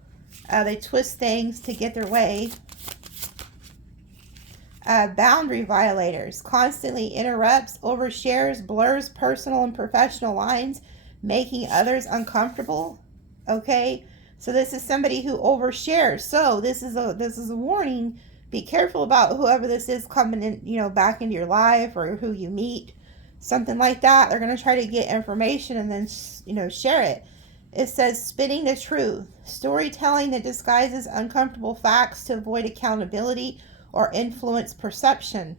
They twist things to get their way. Boundary violators, constantly interrupts, overshares, blurs personal and professional lines, making others uncomfortable. Okay, so this is somebody who overshares. So this is a warning. Be careful about whoever this is coming in, back into your life, or who you meet, something like that. They're going to try to get information and then share it. It says spinning the truth, storytelling that disguises uncomfortable facts to avoid accountability or influence perception.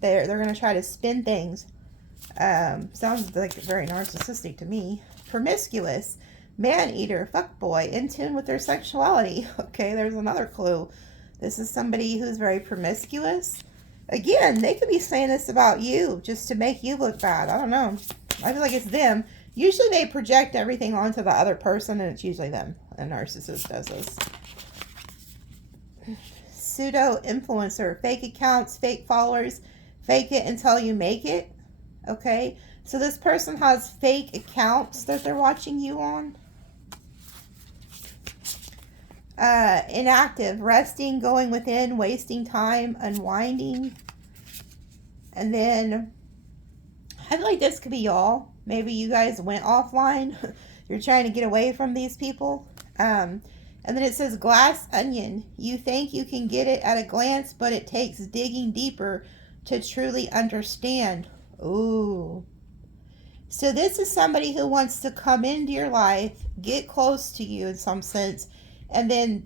They're going to try to spin things. Sounds like very narcissistic to me. Promiscuous, man-eater, fuckboy, in tune with their sexuality. Okay, there's another clue. This is somebody who's very promiscuous. Again, they could be saying this about you just to make you look bad. I don't know. I feel like it's them. Usually they project everything onto the other person, and it's usually them. A narcissist does this. Pseudo-influencer, fake accounts, fake followers, fake it until you make it. Okay, so this person has fake accounts that they're watching you on. Inactive, resting, going within, wasting time, unwinding. And then I feel like this could be y'all. Maybe you guys went offline. You're trying to get away from these people. And then it says glass onion. You think you can get it at a glance, but it takes digging deeper to truly understand. Ooh. So this is somebody who wants to come into your life, get close to you in some sense, and then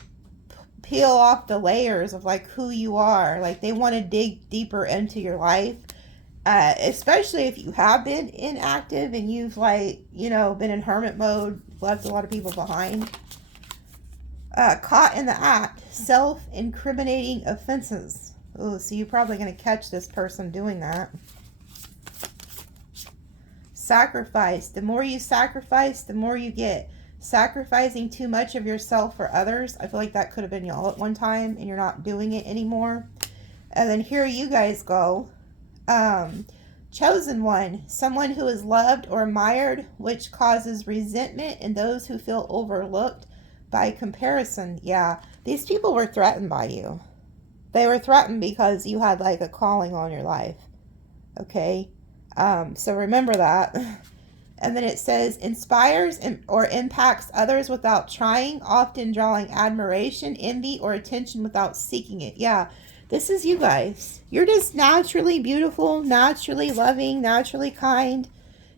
peel off the layers of like who you are. Like they want to dig deeper into your life. Especially if you have been inactive and you've been in hermit mode, left a lot of people behind. Caught in the act, self-incriminating offenses. Oh, so you're probably going to catch this person doing that. Sacrifice. The more you sacrifice, the more you get. Sacrificing too much of yourself for others. I feel like that could have been y'all at one time and you're not doing it anymore. And then here you guys go. Chosen one. Someone who is loved or admired, which causes resentment in those who feel overlooked by comparison. Yeah, these people were threatened by you. They were threatened because you had like a calling on your life. Okay, so remember that. And then it says inspires or impacts others without trying, often drawing admiration, envy, or attention without seeking it. Yeah, this is you guys. You're just naturally beautiful, naturally loving, naturally kind.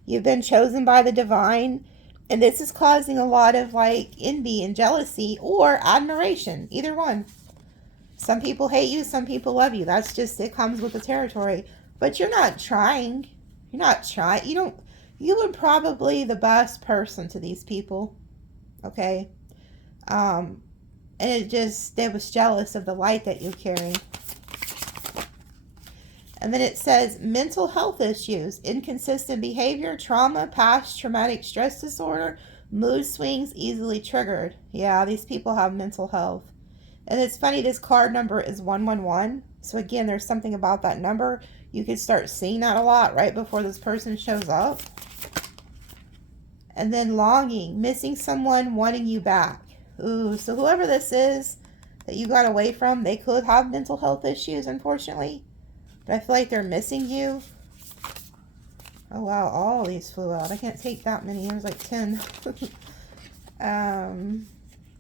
You've been chosen by the divine. And this is causing a lot of like envy and jealousy or admiration. Either one. Some people hate you. Some people love you. That's just, it comes with the territory. But you're not trying. You're not trying. You were probably the best person to these people. Okay. And they was jealous of the light that you carry. And then it says mental health issues, inconsistent behavior, trauma, past traumatic stress disorder, Mood swings easily triggered. Yeah, these people have mental health. And it's funny, this card number is 111. So again, there's something about that number. You could start seeing that a lot right before this person shows up. And then longing, missing someone, wanting you back. Ooh, so whoever this is that you got away from, they could have mental health issues, unfortunately. But I feel like they're missing you. Oh, wow, all these flew out. I can't take that many. There's like 10.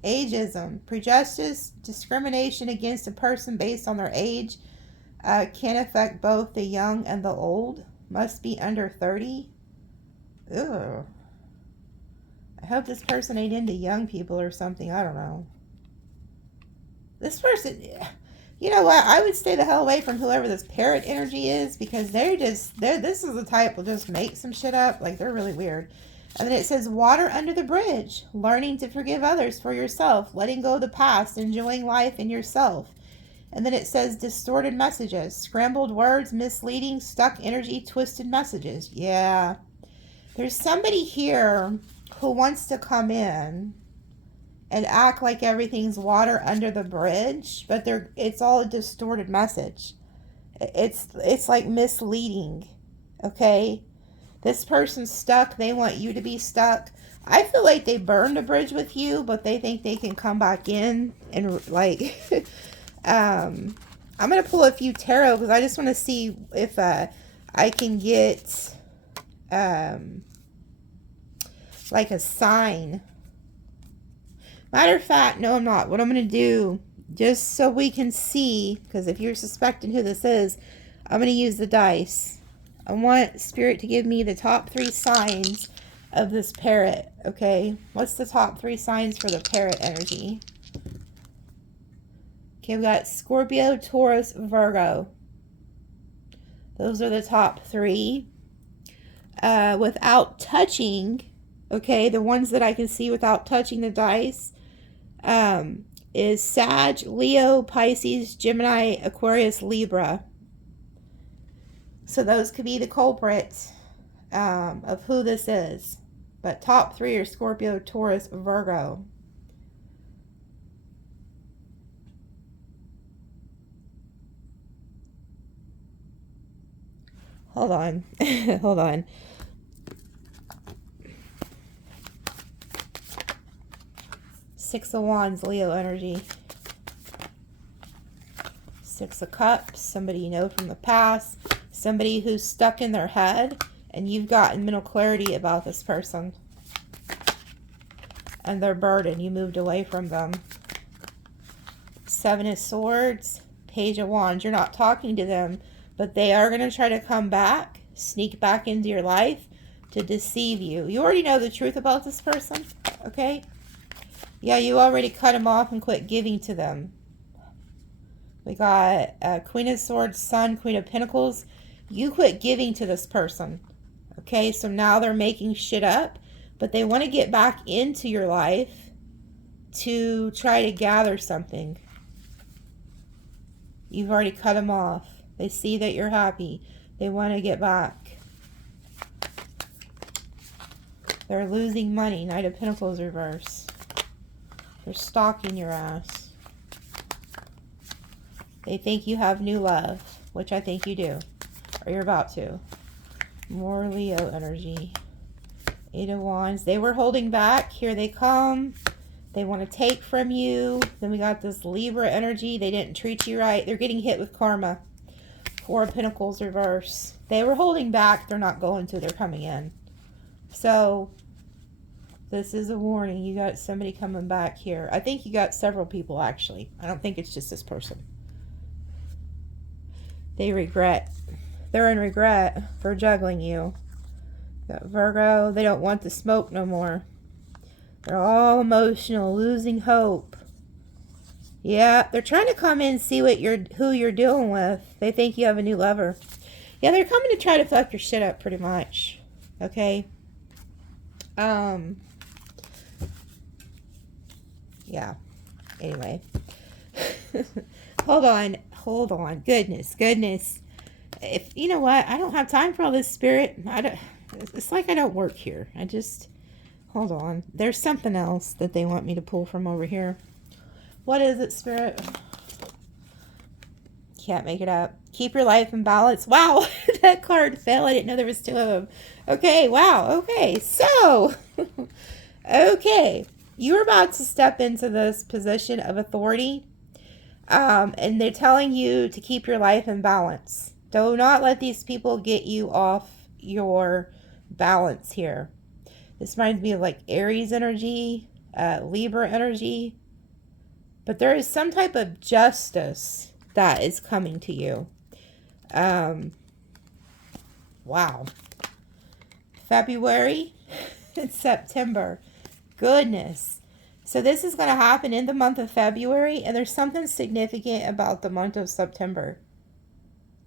Ageism, prejudice, discrimination against a person based on their age can affect both the young and the old. Must be under 30. Ugh. I hope this person ain't into young people or something. I don't know. This person, you know what? I would stay the hell away from whoever this parrot energy is, because this is the type will just make some shit up. Like, they're really weird. And then it says water under the bridge, learning to forgive others for yourself, letting go of the past, enjoying life and yourself. And then it says distorted messages, scrambled words, misleading, stuck energy, twisted messages. Yeah. There's somebody here who wants to come in and act like everything's water under the bridge, but it's all a distorted message. It's like misleading. Okay? This person's stuck. They want you to be stuck. I feel like they burned a bridge with you, but they think they can come back in and like I'm going to pull a few tarot because I just want to see if I can get like a sign. Matter of fact, no, I'm not. What I'm going to do, just so we can see, because if you're suspecting who this is, I'm going to use the dice. I want Spirit to give me the top 3 signs of this parrot, okay? What's the top 3 signs for the parrot energy? Okay, we got Scorpio, Taurus, Virgo. Those are the top 3. Without touching, okay, the ones that I can see without touching the dice is Sag, Leo, Pisces, Gemini, Aquarius, Libra. So those could be the culprits of who this is. But top 3 are Scorpio, Taurus, Virgo. Hold on. Hold on. Six of Wands, Leo energy. 6 of Cups, somebody you know from the past. Somebody who's stuck in their head, and you've gotten mental clarity about this person. And their burden, you moved away from them. 7 of Swords, Page of Wands. You're not talking to them, but they are going to try to come back, sneak back into your life to deceive you. You already know the truth about this person, okay? Yeah, you already cut them off and quit giving to them. We got Queen of Swords, Sun, Queen of Pentacles. You quit giving to this person. Okay, so now they're making shit up, but they want to get back into your life to try to gather something. You've already cut them off. They see that you're happy. They want to get back. They're losing money. Knight of Pentacles reverse. They're stalking your ass. They think you have new love, which I think you do. Or you're about to. More Leo energy. 8 of Wands. They were holding back. Here they come. They want to take from you. Then we got this Libra energy. They didn't treat you right. They're getting hit with karma. 4 of Pentacles reverse. They were holding back. They're not going to. They're coming in. So, this is a warning. You got somebody coming back here. I think you got several people, actually. I don't think it's just this person. They regret. They're in regret for juggling you. Got Virgo. They don't want the smoke no more. They're all emotional, losing hope. Yeah, they're trying to come in and see who you're dealing with. They think you have a new lover. Yeah, they're coming to try to fuck your shit up pretty much. Okay? Yeah. Anyway. Hold on. Goodness. If you know what, I don't have time for all this, Spirit. It's like I don't work here. hold on. There's something else that they want me to pull from over here. What is it, Spirit? Can't make it up. Keep your life in balance. Wow, that card fell. I didn't know there was 2 of them. Okay, wow. Okay, so, okay. You're about to step into this position of authority. And they're telling you to keep your life in balance. Do not let these people get you off your balance here. This reminds me of like Aries energy, Libra energy. But there is some type of justice that is coming to you. Wow. February and September. Goodness. So this is going to happen in the month of February, and there's something significant about the month of September.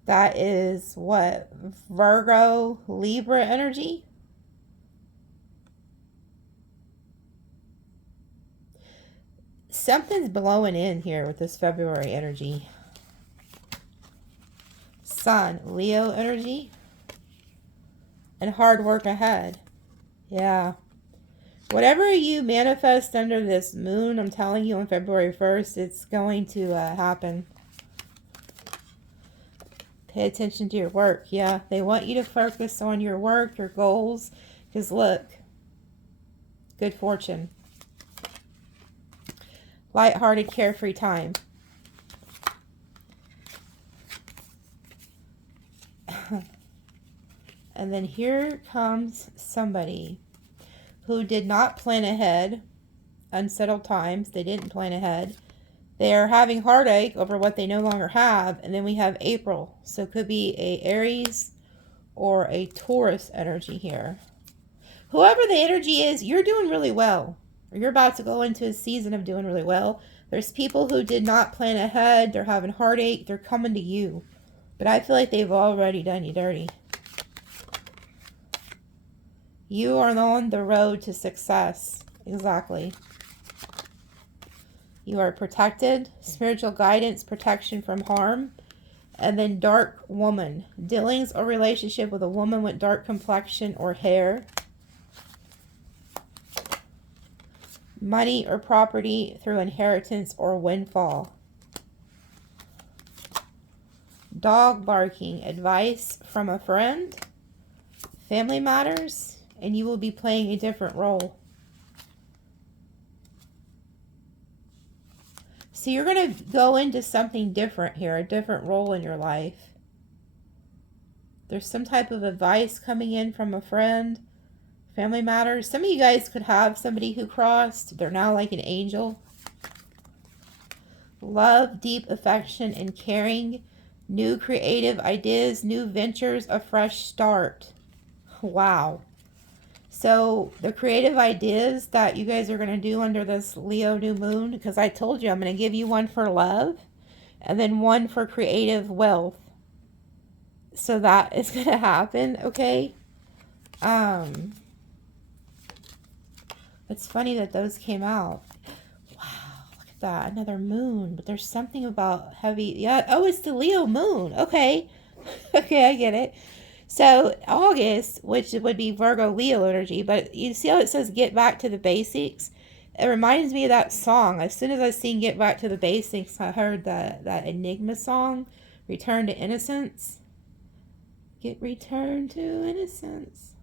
That is what? Virgo, Libra energy? Something's blowing in here with this February energy. Sun, Leo energy. And hard work ahead. Yeah. Whatever you manifest under this moon, I'm telling you on February 1st, it's going to happen. Pay attention to your work. Yeah, they want you to focus on your work, your goals. Because look, good fortune. Lighthearted, carefree time. And then here comes somebody who did not plan ahead. Unsettled times. They didn't plan ahead. They are having heartache over what they no longer have. And then we have April. So it could be a Aries or a Taurus energy here. Whoever the energy is, you're doing really well. Or you're about to go into a season of doing really well. There's people who did not plan ahead. They're having heartache. They're coming to you. But I feel like they've already done you dirty. You are on the road to success. Exactly. You are protected. Spiritual guidance, protection from harm. And then dark woman. Dealings or relationship with a woman with dark complexion or hair. Money or property through inheritance or windfall. Dog barking. Advice from a friend. Family matters. And you will be playing a different role. So you're going to go into something different here, a different role in your life. There's some type of advice coming in from a friend. Family matters. Some of you guys could have somebody who crossed. They're now like an angel. Love, deep affection, and caring. New creative ideas, new ventures, a fresh start. Wow. So the creative ideas that you guys are going to do under this Leo new moon, because I told you I'm going to give you one for love and then one for creative wealth. So that is going to happen, okay? It's funny that those came out. Wow, look at that. Another moon. But there's something about heavy. Yeah. Oh, it's the Leo moon. Okay. Okay, I get it. So August, which would be Virgo Leo energy, but you see how it says get back to the basics? It reminds me of that song. As soon as I seen Get Back to the Basics, I heard that Enigma song, Return to Innocence. Return to Innocence.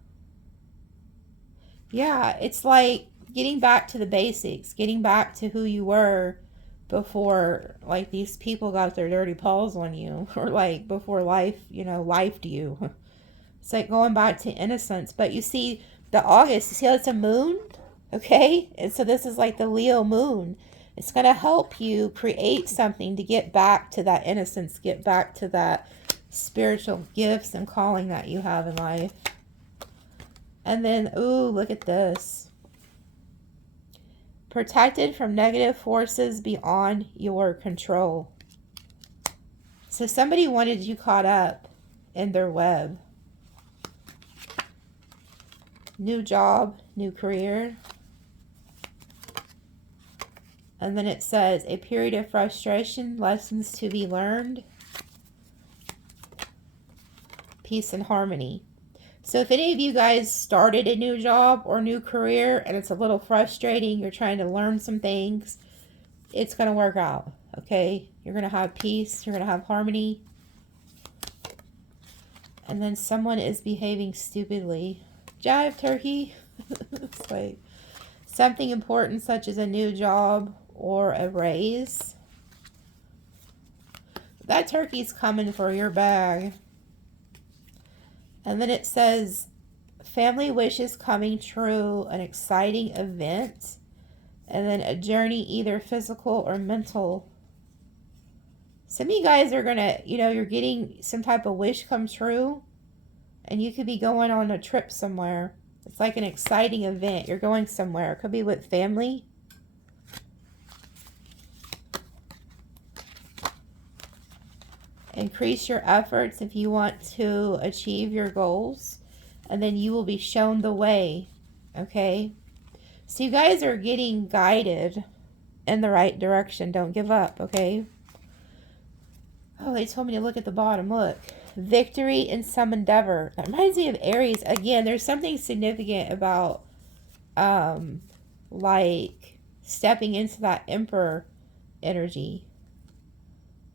Yeah, it's like getting back to the basics, getting back to who you were before, like, these people got their dirty paws on you, or like before life, lifed you. It's like going back to innocence. But you see, the August, you see how it's a moon? Okay? And so this is like the Leo moon. It's going to help you create something to get back to that innocence, get back to that spiritual gifts and calling that you have in life. And then, ooh, look at this. Protected from negative forces beyond your control. So somebody wanted you caught up in their web. New job, new career. And then it says, a period of frustration, lessons to be learned. Peace and harmony. So if any of you guys started a new job or new career and it's a little frustrating, you're trying to learn some things, it's going to work out, okay? You're going to have peace. You're going to have harmony. And then someone is behaving stupidly. Jive, turkey. It's like something important such as a new job or a raise. That turkey's coming for your bag. And then it says, family wishes coming true, an exciting event, and then a journey either physical or mental. Some of you guys are going to, you're getting some type of wish come true, and you could be going on a trip somewhere. It's like an exciting event. You're going somewhere. It could be with family. Increase your efforts if you want to achieve your goals, and then you will be shown the way, okay? So you guys are getting guided in the right direction. Don't give up, okay? Oh, they told me to look at the bottom. Look. Victory in some endeavor. That reminds me of Aries. Again, there's something significant about, like, stepping into that Emperor energy.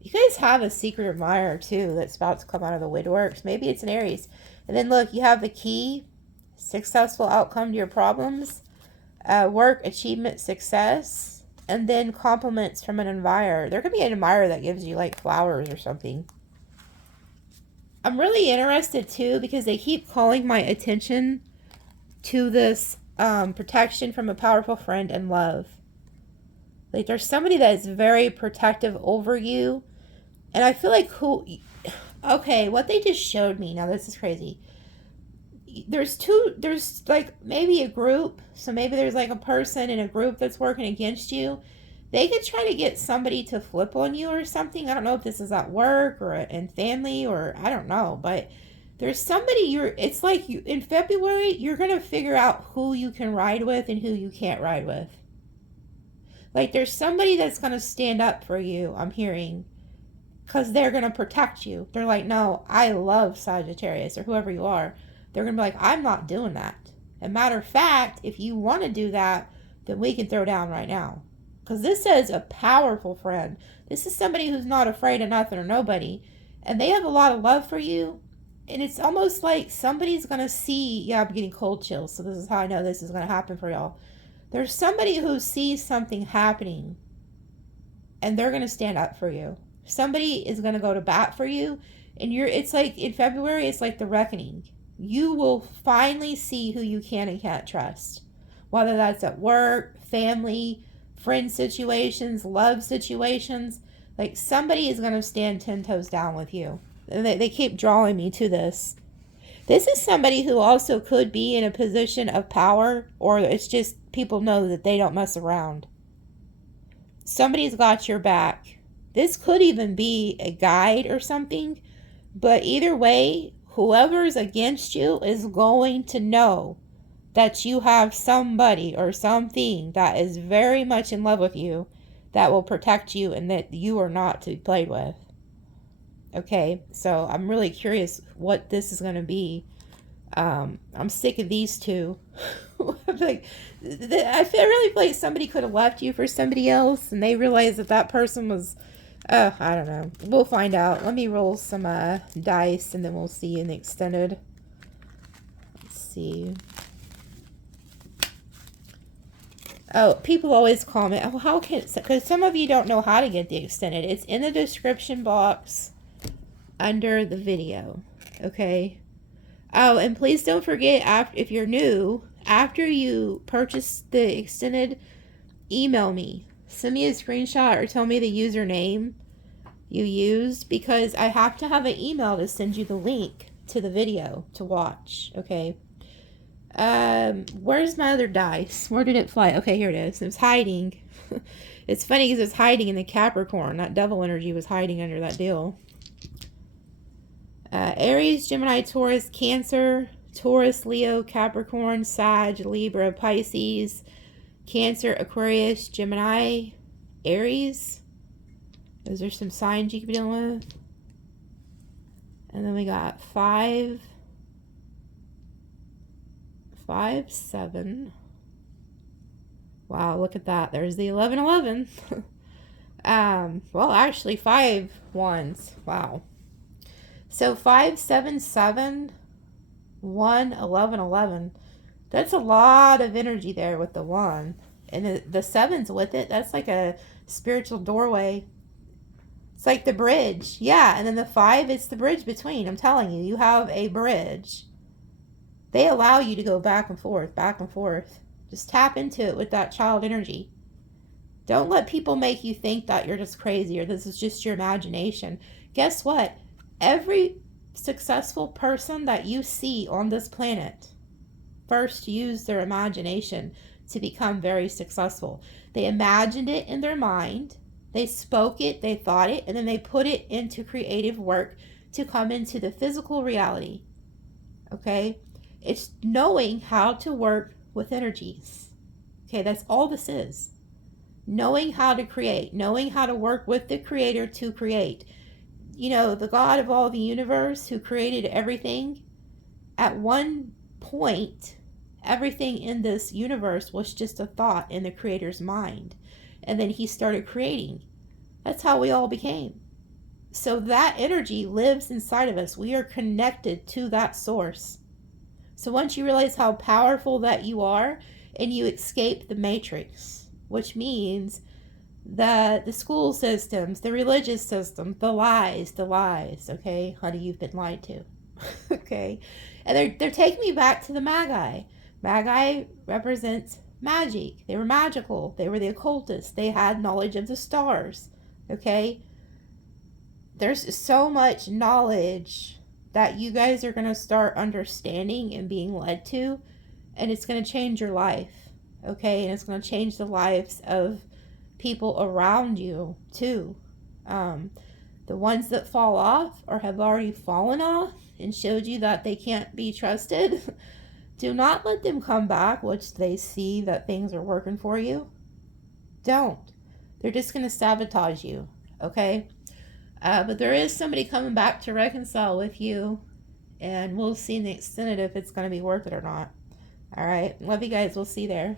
You guys have a secret admirer, too, that's about to come out of the woodworks. Maybe it's an Aries. And then, look, you have the key. Successful outcome to your problems. Work, achievement, success. And then compliments from an admirer. There could be an admirer that gives you, like, flowers or something. I'm really interested, too, because they keep calling my attention to this protection from a powerful friend and love. Like, there's somebody that is very protective over you. And I feel like okay, what they just showed me, now this is crazy. There's like maybe a group. So maybe there's like a person in a group that's working against you. They could try to get somebody to flip on you or something. I don't know if this is at work or in family or I don't know. But there's somebody it's like in February, you're going to figure out who you can ride with and who you can't ride with. Like there's somebody that's going to stand up for you, I'm hearing. Because they're going to protect you. They're like, no, I love Sagittarius or whoever you are. They're going to be like, I'm not doing that. And matter of fact, if you want to do that, then we can throw down right now. Because this says a powerful friend. This is somebody who's not afraid of nothing or nobody. And they have a lot of love for you. And it's almost like somebody's going to see, yeah, I'm getting cold chills. So this is how I know this is going to happen for y'all. There's somebody who sees something happening. And they're going to stand up for you. Somebody is going to go to bat for you. And it's like in February, it's like the reckoning. You will finally see who you can and can't trust. Whether that's at work, family, friend situations, love situations. Like somebody is going to stand 10 toes down with you. And they keep drawing me to this. This is somebody who also could be in a position of power. Or it's just people know that they don't mess around. Somebody's got your back. This could even be a guide or something. But either way, whoever's against you is going to know that you have somebody or something that is very much in love with you that will protect you and that you are not to be played with. Okay, so I'm really curious what this is going to be. I'm sick of these two. Like, I really feel like somebody could have left you for somebody else and they realized that person was... I don't know. We'll find out. Let me roll some dice and then we'll see in the extended. Let's see. Oh, people always comment, oh, how can... Because some of you don't know how to get the extended. It's in the description box under the video. Okay? Oh, and please don't forget, if you're new, after you purchase the extended, email me. Send me a screenshot or tell me the username you used because I have to have an email to send you the link to the video to watch. Okay. Where's my other dice? Where did it fly? Okay, here it is. It was hiding. It's funny because it's hiding in the Capricorn. That devil energy was hiding under that deal. Aries, Gemini, Taurus, Cancer, Taurus, Leo, Capricorn, Sag, Libra, Pisces, Cancer, Aquarius, Gemini, Aries. Those are some signs you could be dealing with. And then we got 5, 5, 7. Wow, look at that. There's the 11, 11. Well, actually 5 ones. Wow. So 5, 7, 7, 1, 11, 11. That's a lot of energy there with the 1. And the 7's with it. That's like a spiritual doorway. It's like the bridge. Yeah, and then the 5, it's the bridge between. I'm telling you, you have a bridge. They allow you to go back and forth, back and forth. Just tap into it with that child energy. Don't let people make you think that you're just crazy or this is just your imagination. Guess what? Every successful person that you see on this planet first used their imagination to become very successful. They imagined it in their mind, they spoke it, they thought it, and then they put it into creative work to come into the physical reality. Okay? It's knowing how to work with energies. Okay, that's all this is. Knowing how to create, knowing how to work with the creator to create. You know, the God of all the universe who created everything, at one point, everything in this universe was just a thought in the creator's mind. And then he started creating. That's how we all became. So that energy lives inside of us. We are connected to that source. So once you realize how powerful that you are, and you escape the matrix, which means the school systems, the religious system, the lies, okay? Honey, you've been lied to. Okay? And they're taking me back to the Magi. Magi represents magic. They were magical. They were the occultists. They had knowledge of the stars. Okay? There's so much knowledge that you guys are going to start understanding and being led to, and it's going to change your life. Okay? And it's going to change the lives of people around you too. The ones that fall off or have already fallen off and showed you that they can't be trusted, do not let them come back once they see that things are working for you. Don't. They're just going to sabotage you. Okay? But there is somebody coming back to reconcile with you, and we'll see in the extended if it's going to be worth it or not. All right. Love you guys. We'll see you there.